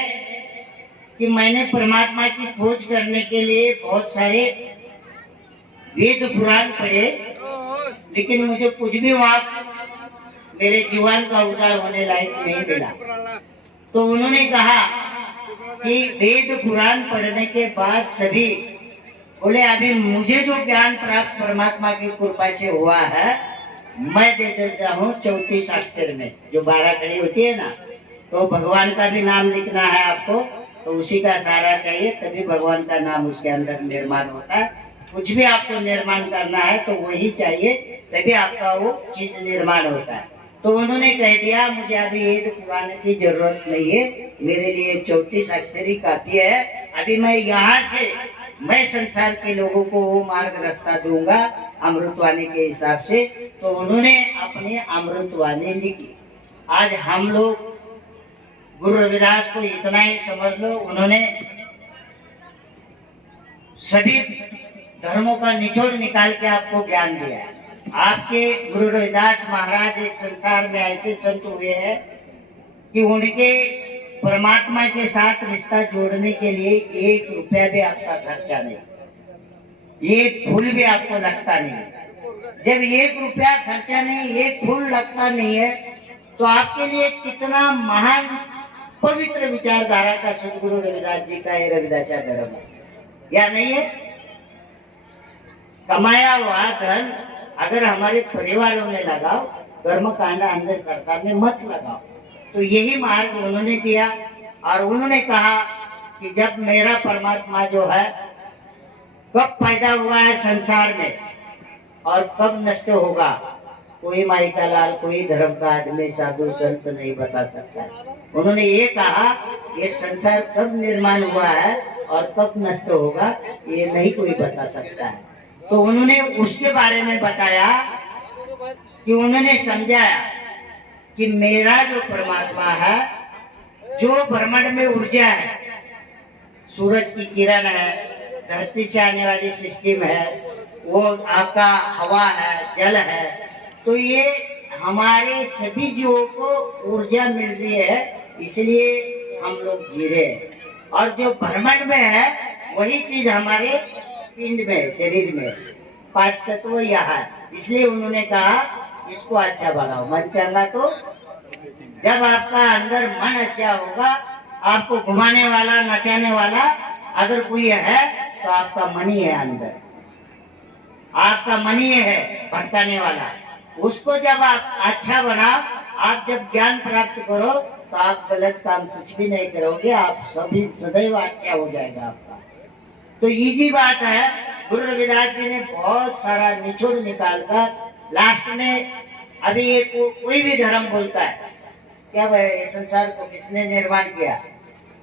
कि मैंने परमात्मा की खोज करने के लिए बहुत सारे वेद पुराण पढ़े, लेकिन मुझे कुछ भी वहां मेरे जीवन का उद्धार होने लायक नहीं मिला। तो उन्होंने कहा कि वेद पुराण पढ़ने के बाद सभी बोले अभी मुझे जो ज्ञान प्राप्त परमात्मा की कृपा से हुआ है मैं दे देता हूँ 34 अक्षर में, जो 12 कड़ी होती है ना, तो भगवान का भी नाम लिखना है आपको, तो उसी का सहारा चाहिए, तभी भगवान का नाम उसके अंदर निर्माण होता है। कुछ भी आपको निर्माण करना है तो वही चाहिए, तभी आपका वो चीज निर्माण होता है। तो उन्होंने कह दिया मुझे अभी वेद पुराण की जरूरत नहीं है, मेरे लिए 34 अक्षर ही काफी है। अभी मैं यहाँ से मैं संसार के लोगों को वो मार्ग रास्ता दूंगा अमृतवाणी के हिसाब से। तो उन्होंने अपनी अमृतवाणी लिखी। आज हम लोग गुरु रविदास को इतना ही समझ लो, उन्होंने सभी धर्मों का निचोड़ निकाल के आपको ज्ञान दिया है। आपके गुरु रविदास महाराज एक संसार में ऐसे संत हुए हैं कि उनके परमात्मा के साथ रिश्ता जोड़ने के लिए 1 रुपया भी आपका खर्चा नहीं, 1 फूल भी आपको लगता नहीं। जब 1 रुपया खर्चा नहीं, 1 फूल लगता नहीं है, तो आपके लिए कितना महान पवित्र विचारधारा का सदगुरु रविदास जी का ये रविदासा धर्म है, या नहीं है? कमाया हुआ धन अगर हमारे परिवारों में लगाओ, कर्म कांड अंधे सरकार में मत लगाओ। तो यही मार्ग उन्होंने दिया। और उन्होंने कहा कि जब मेरा परमात्मा जो है कब पैदा हुआ है संसार में और कब नष्ट होगा, कोई माई का लाल, कोई धर्म का आदमी, साधु संत नहीं बता सकता। उन्होंने ये कहा ये संसार कब निर्माण हुआ है और कब नष्ट होगा ये नहीं कोई बता सकता है। तो उन्होंने उसके बारे में बताया कि उन्होंने समझाया कि मेरा जो परमात्मा है, जो ब्रह्मांड में ऊर्जा है, सूरज की किरण है, धरती से आने वाली सिस्टम है, वो आपका हवा है, जल है, तो ये हमारे सभी जीवों को ऊर्जा मिल रही है, इसलिए हम लोग जी रहे हैं। और जो ब्रह्मांड में है वही चीज हमारे पिंड में, शरीर में 5 तत्व यहाँ है। इसलिए उन्होंने कहा इसको अच्छा बनाओ। मन चंगा तो जब आपका अंदर मन अच्छा होगा, आपको घुमाने वाला, नचाने वाला अगर कोई है तो आपका मन ही है अंदर, आपका मन ही है भटकाने वाला। उसको जब आप अच्छा बनाओ, आप जब ज्ञान प्राप्त करो तो आप गलत काम कुछ भी नहीं करोगे, आप सभी सदैव अच्छा हो जाएगा आपका। तो इजी बात है। गुरु रविदास जी ने बहुत सारा निचोड़ निकालकर लास्ट में, अभी ये कोई भी धर्म बोलता है क्या भाई ये संसार को किसने निर्माण किया,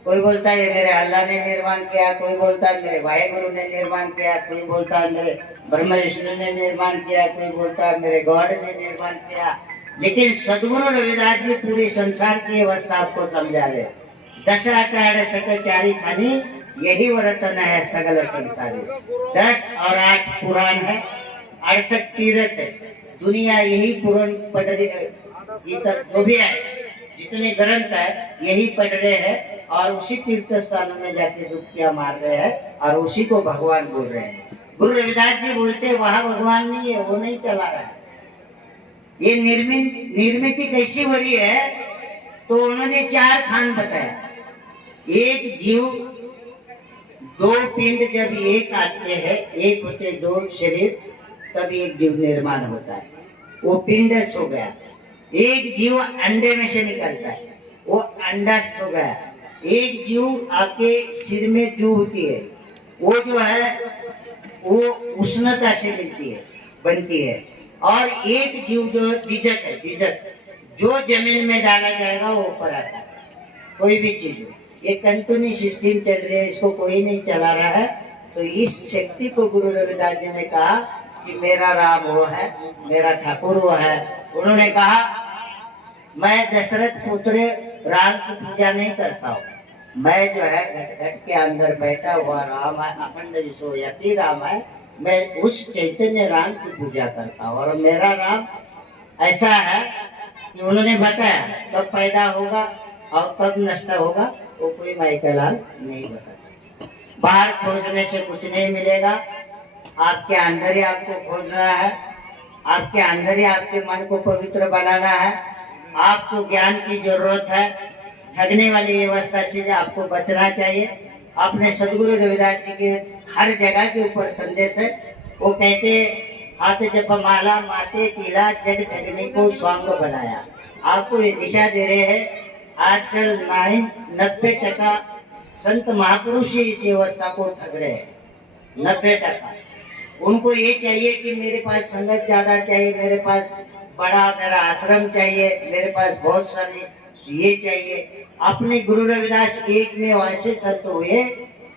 कोई बोलता है मेरे अल्लाह ने निर्माण किया, कोई बोलता है मेरे वाहेगुरु ने निर्माण किया, कोई बोलता है मेरे ब्रह्म विष्णु ने निर्माण किया, कोई बोलता है मेरे गॉड ने निर्माण किया। लेकिन सदगुरु रविदास जी पूरे संसार की अवस्था आपको समझा रहे। 10 8 68 चारी खानी यही वर्तन है सगल संसारी। 10 और 8 पुराण है, 68 तीर्थ है, दुनिया यही पुराण पढ़ रही है। गीता जो भी है, जितने ग्रंथ है यही पढ़ रहे हैं और उसी तीर्थ स्थानों में जाके डुबकियां मार रहे हैं और उसी को भगवान बोल रहे हैं। गुरु रविदास जी बोलते वहां भगवान नहीं है, वो नहीं चला रहा है। ये निर्मित कैसी हो रही है, तो उन्होंने 4 खान बताया। एक जीव, 2 पिंड जब एक आते हैं, एक होते 2 शरीर, तब एक जीव निर्माण होता है, वो पिंडस हो गया। एक जीव अंडे में से निकलता है, वो अंडस हो गया। एक जीव आपके सिर में जो होती है, वो जो है वो उष्णता से मिलती है, बनती है। और एक जीव जो बीजक है, बीजक जो जमीन में डाला जाएगा वो ऊपर आता है। कोई भी चीज, ये कंटिन्यू सिस्टम चल रही है, इसको कोई नहीं चला रहा है। तो इस शक्ति को गुरु रविदास जी ने कहा कि मेरा राम वो है, मेरा ठाकुर वो है। उन्होंने कहा मैं दशरथ पुत्र राम की पूजा नहीं करता हूँ, मैं जो है घट घट के अंदर बैठा हुआ राम है, अखंड विश्वव्यापी राम है, मैं उस चैतन्य राम की पूजा करता हूँ। और मेरा राम ऐसा है कि उन्होंने बताया कब पैदा होगा और कब नष्ट होगा, वो कोई माई का लाल नहीं बता सकता। बाहर खोजने से कुछ नहीं मिलेगा, आपके अंदर ही आपको खोजना है, आपके अंदर ही आपके मन को पवित्र बनाना है। आपको ज्ञान की जरूरत है। ठगने वाली व्यवस्था से आपको बचना चाहिए। अपने सदगुरु रविदास जी के हर जगह के ऊपर संदेश है। वो कहते हाथ जप माला माते टीला जग ठगने को स्वांग बनाया। आपको ये दिशा दे रहे हैं। आजकल 90% संत महापुरुष ही इस व्यवस्था को ठग रहे हैं। 90% उनको ये चाहिए कि मेरे पास संगत ज्यादा चाहिए, मेरे पास बड़ा मेरा आश्रम चाहिए, मेरे पास बहुत सारे ये चाहिए। अपने गुरु रविदास एक में वैसे संत हुए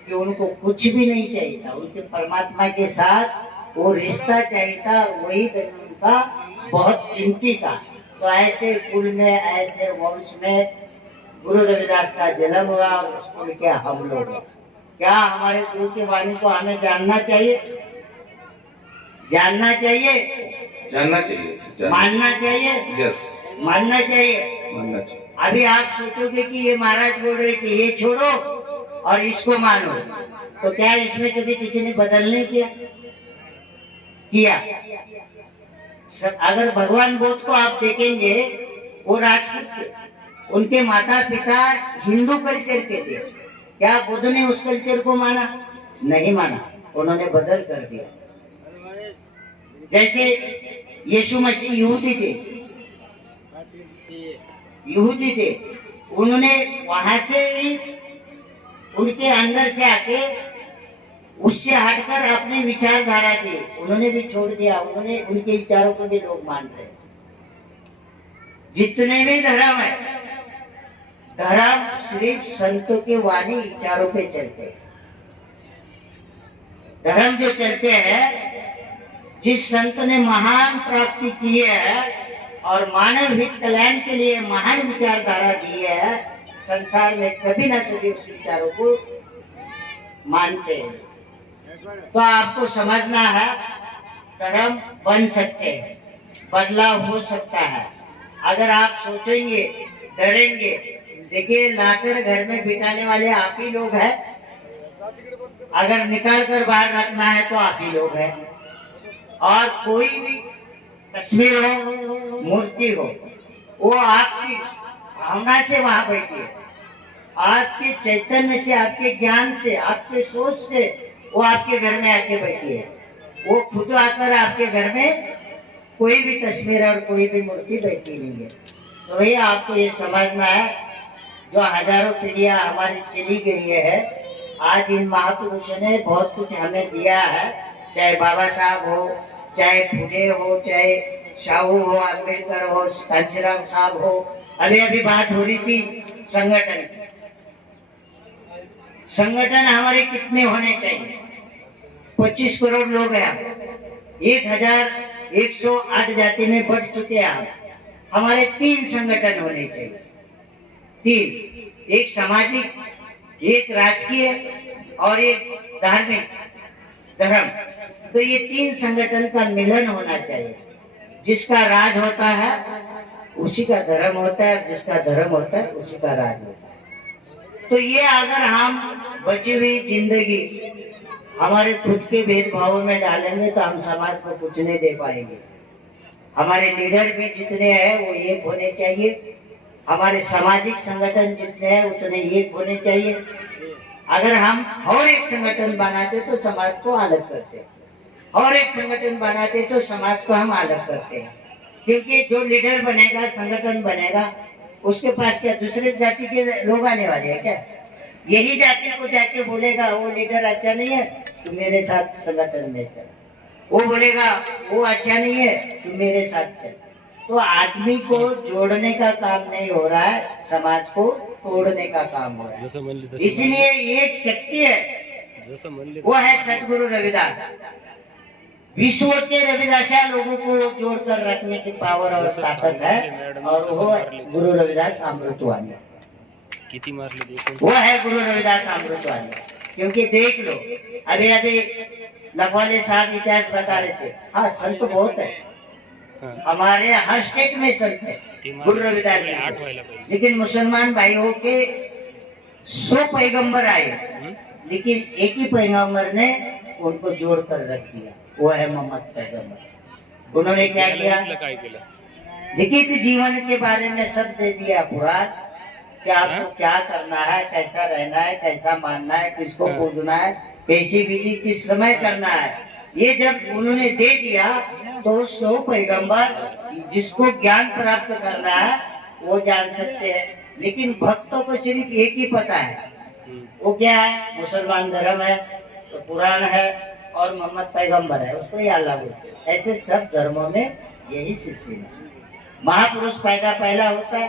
कि उनको कुछ भी नहीं चाहिए था। उनके परमात्मा के साथ वो रिश्ता चाहिए था, वही उनका बहुत कीमती था। तो ऐसे कुल में, ऐसे वंश में गुरु रविदास का जन्म हुआ और उस कुल के हम लोग हैं। क्या हमारे गुरु की वाणी को हमें जानना चाहिए, जानना चाहिए, जानना चाहिए सर, मानना चाहिए, यस, मानना चाहिए, मानना चाहिए। अभी आप सोचोगे कि ये महाराज बोल रहे कि ये छोड़ो और इसको मानो, तो क्या इसमें कभी किसी ने बदलने किया? अगर भगवान बुद्ध को आप देखेंगे, वो राजपूत थे, उनके माता पिता हिंदू कल्चर के थे। क्या बुद्ध ने उस कल्चर को माना? नहीं माना, उन्होंने बदल कर दिया। जैसे यीशु मसीह यहूदी थे, उन्होंने वहां से ही उनके अंदर से आके उससे हटकर अपनी विचारधारा दी, उन्होंने भी छोड़ दिया। उन्होंने उनके विचारों को भी लोग मान रहे। जितने भी धर्म है, धर्म सिर्फ संतों के वाणी विचारों पे चलते हैं। धर्म जो चलते हैं, जिस संत ने महान प्राप्ति की है और मानव हित कल्याण के लिए महान विचारधारा दी है, संसार में कभी ना कभी उस विचारों को मानते हैं। तो आपको समझना है, धर्म बन सकते हैं, बदलाव हो सकता है। अगर आप सोचेंगे, डरेंगे, देखिए लाकर घर में बिठाने वाले आप ही लोग हैं, अगर निकाल कर बाहर रखना है तो आप ही लोग हैं। और कोई भी तस्वीर हो, मूर्ति हो, वो आपकी भावना से वहां बैठी है, आपके चैतन्य से, आपके ज्ञान से, आपके सोच से वो आपके घर में आके बैठी है। वो खुद आकर आपके घर में कोई भी तस्वीर और कोई भी मूर्ति बैठी नहीं है। तो भैया आपको ये समझना है, जो हजारों पीढ़ियां हमारी चली गई है, आज इन महापुरुषों ने बहुत कुछ हमें दिया है। चाहे बाबा साहब हो, चाहे फुले हो, चाहे शाहू हो, अम्बेडकर हो, कांशीराम साहब हो। अभी बात हो रही थी संगठन की। संगठन हमारे कितने होने चाहिए? 25 करोड़ लोग हैं, 1108 जाति में बढ़ चुके हैं। हमारे 3 संगठन होने चाहिए, 3, एक सामाजिक, एक राजकीय और एक धार्मिक धर्म। तो ये 3 संगठन का मिलन होना चाहिए। जिसका राज होता है उसी का धर्म होता है, जिसका धर्म होता है उसी का राज होता है। तो ये अगर हम बची हुई जिंदगी हमारे खुद के भेदभावों में डालेंगे तो हम समाज को कुछ नहीं दे पाएंगे। हमारे लीडर भी जितने हैं वो एक होने चाहिए, हमारे सामाजिक संगठन जितने हैं उतने एक होने चाहिए। अगर हम और एक संगठन बनाते तो समाज को अलग करते, और एक संगठन बनाते तो समाज को हम अलग करते हैं। क्योंकि जो लीडर बनेगा, संगठन बनेगा, उसके पास क्या दूसरे जाति के लोग आने वाले हैं क्या? यही जाति को जाके बोलेगा वो लीडर अच्छा नहीं है, तू मेरे साथ संगठन में चल। वो बोलेगा वो अच्छा नहीं है, तू मेरे साथ चल। तो आदमी को जोड़ने का काम नहीं हो रहा है, समाज को तोड़ने का काम हो रहा है। इसलिए एक शक्ति है, वो है सदगुरु रविदास। विश्व के रविदासा लोगों को जोड़कर रखने की पावर और ताकत है, और वो गुरु रविदास अमृतवाणी, वो है गुरु रविदास अमृतवाणी। क्योंकि देख लो, अभी लखवाले साहब इतिहास बता रहे थे। हाँ, संत बहुत है, हमारे हर स्टेट में संत है गुरु रविदास। लेकिन मुसलमान भाइयों के 100 पैगंबर आए, लेकिन एक ही पैगंबर ने उनको जोड़कर रख दिया, वो है मोहम्मद पैगंबर। उन्होंने क्या किया? लिखित जीवन के बारे में सब दे दिया पुराण, कि आपको क्या करना है, कैसा रहना है, कैसा मानना है, किसको पूजना है, कैसी विधि किस समय करना है। ये जब उन्होंने दे दिया तो 100 पैगंबर जिसको ज्ञान प्राप्त करना है वो जान सकते हैं, लेकिन भक्तों को सिर्फ एक ही पता है। वो क्या है? मुसलमान धर्म है तो कुरान है और मोहम्मद पैगंबर है, उसको ही अल्लाह बोलते हैं। ऐसे सब धर्मों में यही सिस्टम है। महापुरुष पहला होता है,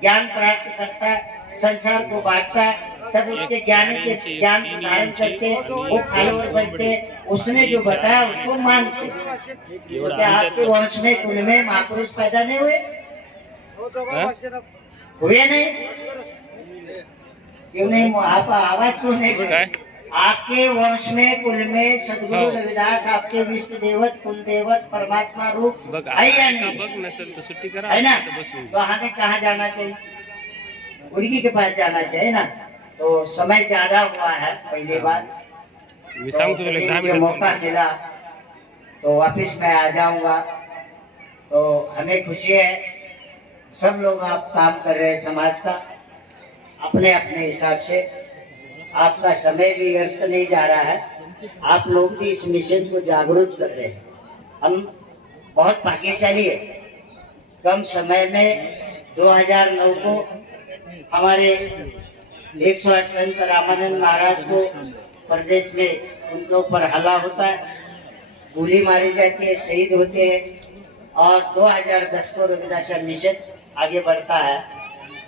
ज्ञान प्राप्त करता है, संसार को बांटता है, तब उसके ज्ञान के ज्ञान को धारण करके वो फॉलोअर बनते, उसने जो बताया उसको मानते। तो क्या आपके वंश में कुल में महापुरुष पैदा नहीं हुए? हुए नहीं? क्यों नहीं? आप आवाज क्यों नहीं? आपके वंश में कुल में सदगुरु रविदास आपके विष्ट देवत कुल देवत परमात्मा रूप है या नहीं? है ना? तो हमें कहाँ जाना चाहिए? उनकी के पास जाना चाहिए ना। तो समय ज्यादा हुआ है, पहली बार तो मौका मिला तो वापिस मैं आ जाऊंगा। तो हमें खुशी है, सब लोग आप काम कर रहे हैं समाज का अपने अपने हिसाब से। आपका समय भी व्यर्थ नहीं जा रहा है, आप लोग भी इस मिशन को जागरूक कर रहे हैं। हम बहुत भाग्यशाली है, कम समय में 2009 को हमारे 108 संत रामानंद महाराज को प्रदेश में उनके ऊपर हमला होता है, गोली मारी जाती है, शहीद होते हैं। और 2010 को रविदासा मिशन आगे बढ़ता है,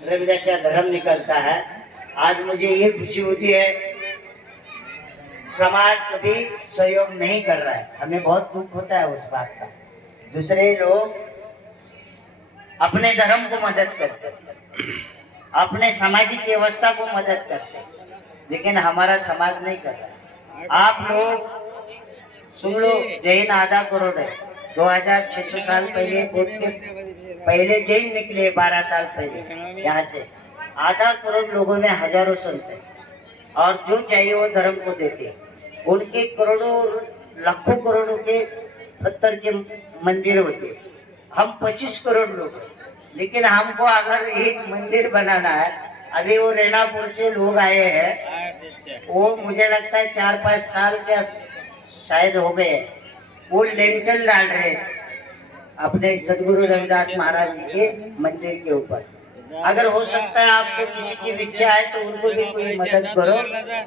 रविदासा धर्म निकलता है। आज मुझे ये खुशी होती है, समाज कभी सहयोग नहीं कर रहा है, हमें बहुत दुख होता है उस बात का। दूसरे लोग अपने धर्म को मदद करते, अपने सामाजिक व्यवस्था को मदद करते, लेकिन हमारा समाज नहीं कर रहा। आप लोग सुन लो, जैन आधा करोड़ है। 2600 साल पहले बुद्ध के पहले जैन निकले, 12 साल पहले यहाँ से। आधा करोड़ लोगों में हजारों संत है और जो चाहिए वो धर्म को देते हैं। उनके करोड़ों लाखों करोड़ों के पत्थर के मंदिर होते, हम 25 करोड़ लोग हैं, लेकिन हमको अगर एक मंदिर बनाना है, अभी वो रेणापुर से लोग आए हैं, वो मुझे लगता है 4-5 साल के शायद हो गए, वो लेंटल डाल रहे अपने सदगुरु रविदास महाराज जी के मंदिर के ऊपर। अगर हो सकता है आपको किसी की इच्छा है तो उनको भी कोई मदद करो,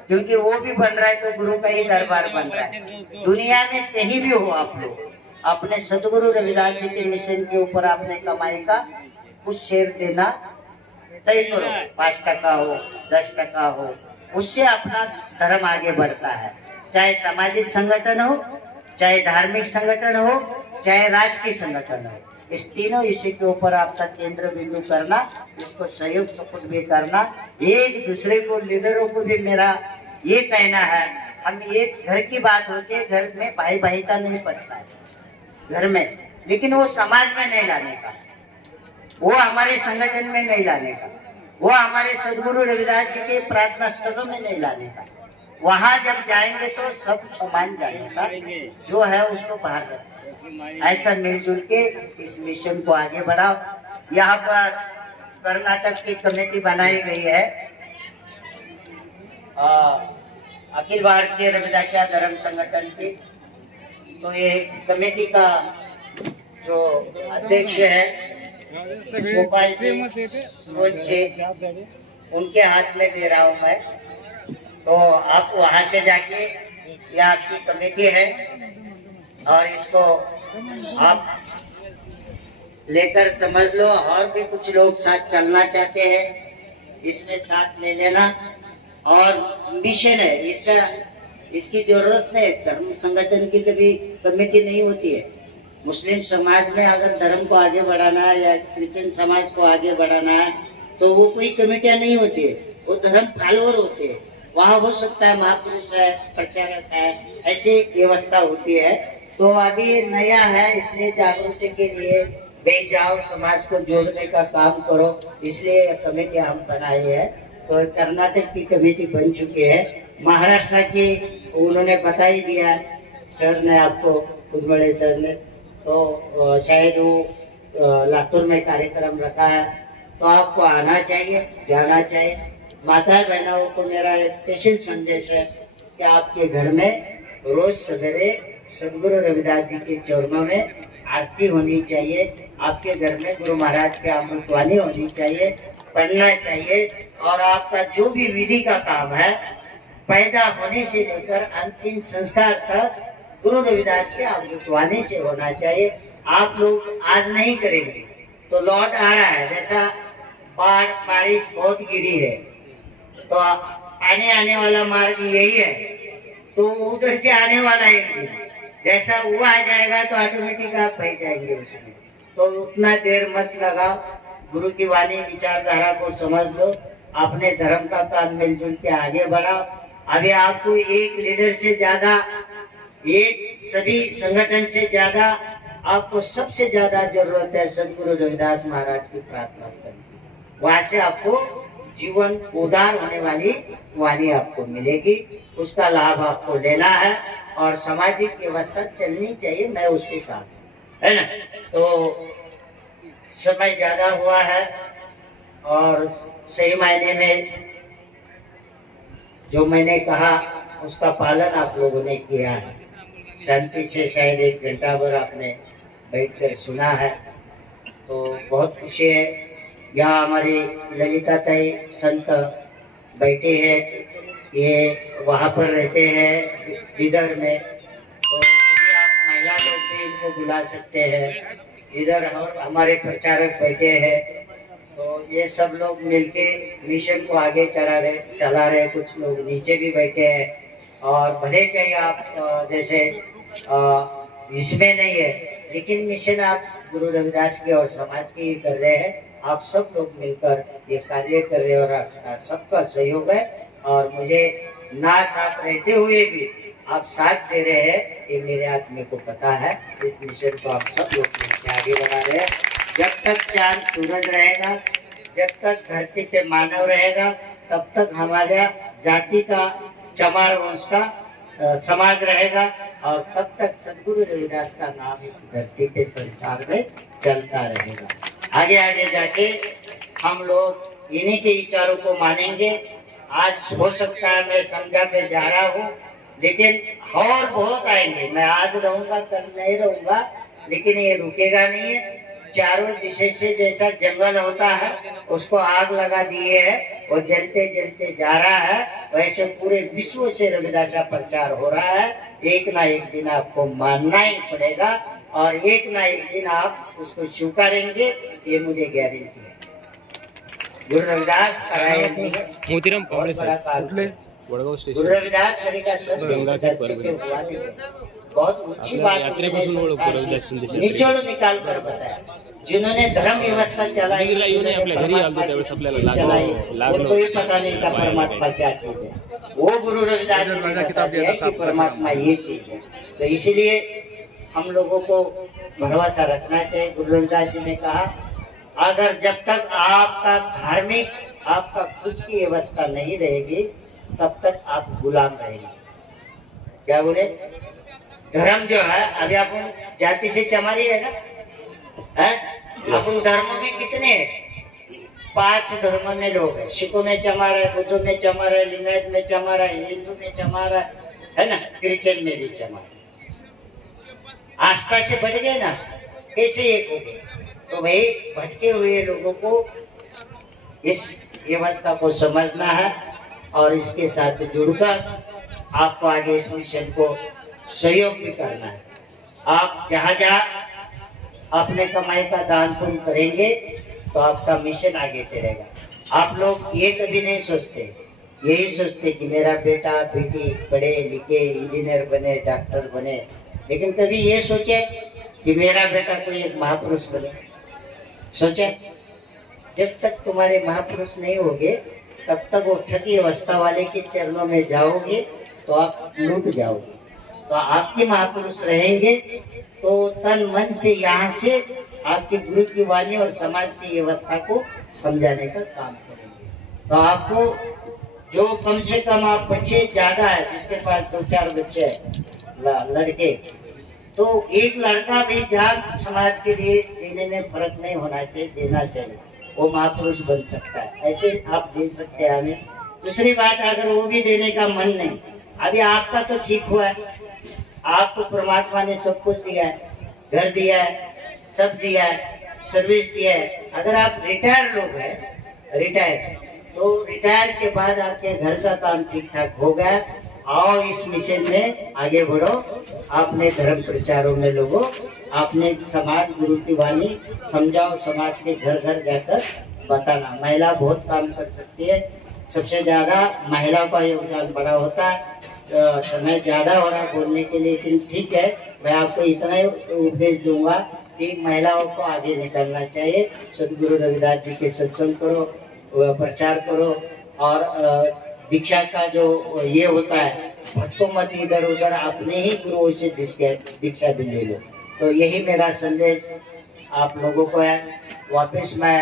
क्योंकि वो भी बन रहा है तो गुरु का ही दरबार बन रहा है। दुनिया में कहीं भी हो आप लोग, अपने सदगुरु रविदास जी के मिशन के ऊपर आपने कमाई का कुछ शेयर देना तय करो, 5% हो, 10% हो, उससे अपना धर्म आगे बढ़ता है। चाहे सामाजिक संगठन हो, चाहे धार्मिक संगठन हो, चाहे राजकीय संगठन हो, इस तीनों इसी के ऊपर आपका केंद्र बिंदु करना, इसको सहयोग सपोर्ट भी करना। एक दूसरे को, लीडरों को भी मेरा ये कहना है, हम एक घर की बात होती है, घर में भाई भाई का नहीं पड़ता है घर में, लेकिन वो समाज में नहीं लाने का, वो हमारे संगठन में नहीं लाने का, वो हमारे सदगुरु रविदास जी के प्रार्थना स्थलों में नहीं लाने का। वहां जब जाएंगे तो सब समान जाने का, जो है उसको बाहर रखना। ऐसा मिलजुल के इस मिशन को आगे बढ़ाओ। यहाँ पर कर्नाटक की कमेटी बनाई गई है, अखिल भारतीय रविदासा धर्म संगठन की। तो ये कमेटी का जो अध्यक्ष है गोपाल जी, उनके हाथ में दे रहा हूँ मैं। तो आप वहां से जाके, यह आपकी कमेटी है और इसको आप लेकर समझ लो। और भी कुछ लोग साथ चलना चाहते हैं, इसमें साथ ले लेना। और मिशन है इसका, इसकी जरूरत नहीं, धर्म संगठन की कभी कमेटी नहीं होती है। मुस्लिम समाज में अगर धर्म को आगे बढ़ाना है या क्रिश्चियन समाज को आगे बढ़ाना है तो वो कोई कमेटियां नहीं होती है, वो धर्म फॉलोअर होते हैं। वहाँ हो सकता है महापुरुष है, प्रचारक है, ऐसी व्यवस्था होती है। तो अभी ये नया है, इसलिए जागरूकता के लिए भाई जाओ, समाज को जोड़ने का काम करो, इसलिए कमेटी हम बनाई है। तो कर्नाटक की कमेटी बन चुकी है, महाराष्ट्र की उन्होंने बता ही दिया सर ने आपको, खुद बड़े सर ने। तो शायद वो लातूर में कार्यक्रम रखा है, तो आपको आना चाहिए, जाना चाहिए। माता बहनों को मेरा एक स्पेशल संदेश है कि आपके घर में रोज सवेरे सदगुरु रविदास जी के चरणों में आरती होनी चाहिए। आपके घर में गुरु महाराज की अमृतवाणी होनी चाहिए, पढ़ना चाहिए। और आपका जो भी विधि का काम है, पैदा होने से लेकर अंतिम संस्कार तक गुरु रविदास के अमृतवाणी से होना चाहिए। आप लोग आज नहीं करेंगे तो लौट आ रहा है। जैसा बाढ़ बारिश बहुत गिरी है तो आने वाला मार्ग यही है, तो उधर से आने वाला एक दिन जैसा वो आ जाएगा तो ऑटोमेटिक आप बह जाएंगे उसमें। तो उतना देर मत लगाओ, गुरु की वाणी विचारधारा को समझ लो, अपने धर्म का काम मिलजुल के आगे बढ़ाओ। अभी आपको एक लीडर से ज्यादा, एक सभी संगठन से ज्यादा आपको सबसे ज्यादा जरूरत है सदगुरु रविदास महाराज की प्रार्थना स्थल की। वहां से आपको जीवन उदार होने वाली वाणी आपको मिलेगी, उसका लाभ आपको लेना है और सामाजिक व्यवस्था चलनी चाहिए। मैं उसके साथ, है ना। तो समय ज्यादा हुआ है और सही मायने में जो मैंने कहा उसका पालन आप लोगों ने किया है। शांति से शायद 1 घंटा भर आपने बैठकर सुना है, तो बहुत खुशी है। यहाँ हमारी ललिता ताई संत बैठे हैं, ये वहाँ पर रहते हैं बिदर में, तो कभी आप महिला लोग भी इनको बुला सकते हैं। इधर हमारे प्रचारक बैठे हैं, तो ये सब लोग मिलके मिशन को आगे चला रहे। कुछ लोग नीचे भी बैठे हैं और भले चाहिए आप जैसे इसमें नहीं है, लेकिन मिशन आप गुरु रविदास की और समाज की ही कर रहे हैं। आप सब लोग मिलकर ये कार्य कर रहे हैं और आपका सबका सहयोग है। और मुझे ना साथ रहते हुए भी आप साथ दे रहे हैं, ये मेरे आदमी को पता है। इस मिशन को आप सब लोग मिलकर आगे बढ़ा रहे हैं। जब तक चांद सूरज रहेगा, जब तक धरती पे मानव रहेगा, तब तक हमारा जाति का चमार वंश का समाज रहेगा और तब तक सदगुरु रविदास का नाम इस धरती पे संसार में चलता रहेगा। आगे आगे जाके हम लोग इन्हीं के विचारों को मानेंगे। आज हो सकता है मैं समझा के जा रहा हूँ, लेकिन और बहुत आएंगे। मैं आज रहूंगा, कल नहीं रहूंगा, लेकिन ये रुकेगा नहीं है। चारों दिशा से जैसा जंगल होता है उसको आग लगा दिए है, वो जलते जलते जा रहा है, वैसे पूरे विश्व से रविदास का प्रचार हो रहा है। एक ना एक दिन आपको मानना ही पड़ेगा और एक ना एक दिन आप उसको स्वीकारेंगे, ये मुझे गारंटी है। गुरु रविदास कराए नहीं है, मोतीराम बहुत बड़ा काम है। वडगाव गुरु स्टेशन रविदास सरी का सत्य बहुत ऊंची बात निचोड़ निकाल कर बताया। जिन्होंने धर्म व्यवस्था चलाई, चलाई, उनको ये पता नहीं था परमात्मा क्या चीज है। वो गुरु रविदास जी ने बता दिया कि परमात्मा ये चीज है। तो इसलिए हम लोगों को भरोसा रखना चाहिए। गुरु रविदास जी ने कहा, अगर जब तक आपका धार्मिक, आपका खुद की व्यवस्था नहीं रहेगी, तब तक आप गुलाम रहेंगे। क्या बोले? धर्म जो है, अभी अपन जाति से चमारी है ना, है? अपन धर्म में कितने हैं? 5 धर्म में लोग हैं। सिखों में चमार है, बुद्ध में चमार है, लिंगायत में चमार है, हिंदू में चमार है ना, क्रिश्चियन में भी चमार। आस्था से बढ़ गए ना, कैसे एक हो गए? तो भाई भटके हुए लोगों को इस व्यवस्था को समझना है और इसके साथ जुड़कर आपको आगे इस मिशन को सहयोग भी करना है। आप जहाँ जहाँ अपने कमाई का दान पुण्य करेंगे तो आपका मिशन आगे चलेगा। आप लोग ये कभी नहीं सोचते, यही सोचते कि मेरा बेटा बेटी पढ़े लिखे इंजीनियर बने, डॉक्टर बने, लेकिन कभी ये सोचे कि मेरा बेटा कोई एक महापुरुष बने? सोचे? जब तक तुम्हारे महापुरुष नहीं होगे तब तक वो ठगी अवस्था वाले के चरणों में जाओगे तो आप लूट जाओगे। तो आपके महापुरुष रहेंगे तो तन मन से यहाँ से आपके गुरु की वाणी और समाज की व्यवस्था को समझाने का काम करेंगे। तो आपको जो कम से कम आप बच्चे ज्यादा है, जिसके पास 2-4 बच्चे लड़के, तो एक लड़का भी जहाँ समाज के लिए देने में फर्क नहीं होना चाहिए, देना चाहिए। वो महापुरुष बन सकता है। ऐसे आप दे सकते हैं हमें। दूसरी बात, अगर वो भी देने का मन नहीं, अभी आपका तो ठीक हुआ है, आपको परमात्मा ने सब कुछ दिया है, घर दिया है, सब दिया है, सर्विस दिया है। अगर आप रिटायर लोग हैं, रिटायर, तो रिटायर के बाद आपके घर का काम ठीक ठाक हो गया, आओ इस मिशन में आगे बढ़ो, आपने धर्म प्रचारों में लोगों, आपने समाज गुरु की वाणी समझाओ, समाज के घर घर जाकर बताना। महिला बहुत काम कर सकती है, सबसे ज्यादा महिला का योगदान बड़ा होता है। समय ज्यादा हो रहा है बोलने के लिए, लेकिन ठीक है, मैं आपको इतना ही उपदेश दूंगा कि महिलाओं को आगे निकलना चाहिए। सदगुरु रविदास जी के सत्संग करो, प्रचार करो, और दीक्षा का जो ये होता है, भटको मत इधर उधर, अपने ही गुरुओं से दीक्षा भी ले लो। तो यही मेरा संदेश आप लोगों को है। वापस मैं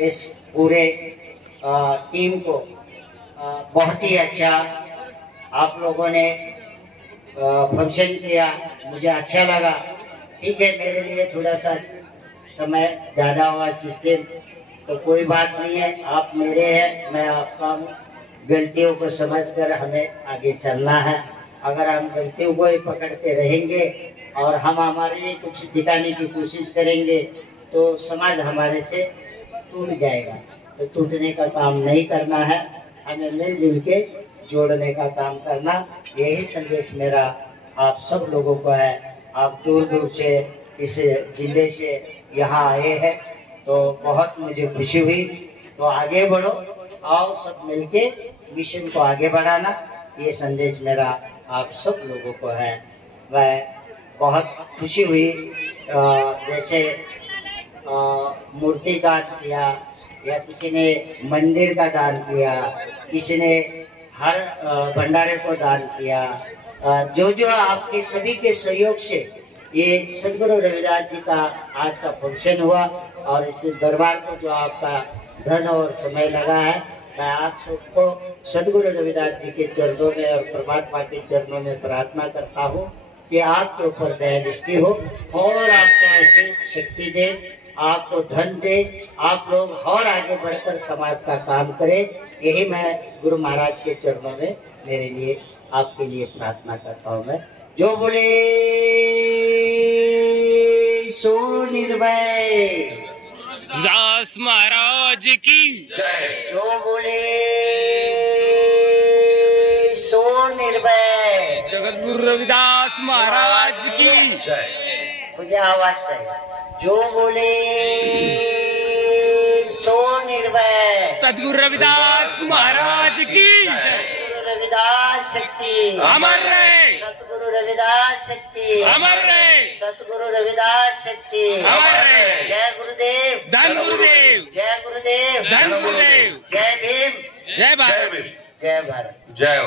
इस पूरे टीम को बहुत ही अच्छा आप लोगों ने फंक्शन किया, मुझे अच्छा लगा। ठीक है, मेरे लिए थोड़ा सा समय ज़्यादा हुआ सिस्टम, तो कोई बात नहीं है, आप मेरे हैं, मैं आपका हूँ। गलतियों को समझकर हमें आगे चलना है। अगर हम गलतियों को ही पकड़ते रहेंगे और हम हमारे लिए कुछ दिखाने की कोशिश करेंगे, तो समाज हमारे से टूट जाएगा। तो टूटने का काम नहीं करना है, हमें मिलजुल के जोड़ने का काम करना। यही संदेश मेरा आप सब लोगों को है। आप दूर दूर से इस जिले से यहाँ आए हैं, तो बहुत मुझे खुशी हुई। तो आगे बढ़ो, आओ सब मिलके मिशन को आगे बढ़ाना, ये संदेश मेरा आप सब लोगों को है। मैं बहुत खुशी हुई, जैसे मूर्ति दान किया, या किसी ने मंदिर का दान किया, किसी ने हर भंडारे को दान किया। जो जो आपके सभी के सहयोग से ये सदगुरु रविदास जी का आज का फंक्शन हुआ, और इस दरबार को जो आपका धन और समय लगा है, मैं आप सबको सदगुरु रविदास जी के चरणों में और परमात्मा के चरणों में प्रार्थना करता हूँ कि आपके ऊपर दया दृष्टि हो और आपको ऐसी शक्ति दे, आपको धन दे, आप लोग और आगे बढ़कर समाज का काम करें। यही मैं गुरु महाराज के चरणों में मेरे लिए आपके लिए प्रार्थना करता हूँ। मैं जो बोले सो निर्भय दास महाराज की जो बोले सो निर्भय, जगतगुरु रविदास महाराज की मुझे आवाज चाहिए। जो बोले सो निर्भय, सदगुरु रविदास महाराज की सतगुरु रविदास शक्ति अमर रहे, सतगुरु रविदास शक्ति अमर रहे, सतगुरु रविदास शक्ति अमर रहे। जय गुरुदेव, धन गुरुदेव, जय गुरुदेव, धन गुरुदेव, जय भीम, जय भारत, जय भारत। जय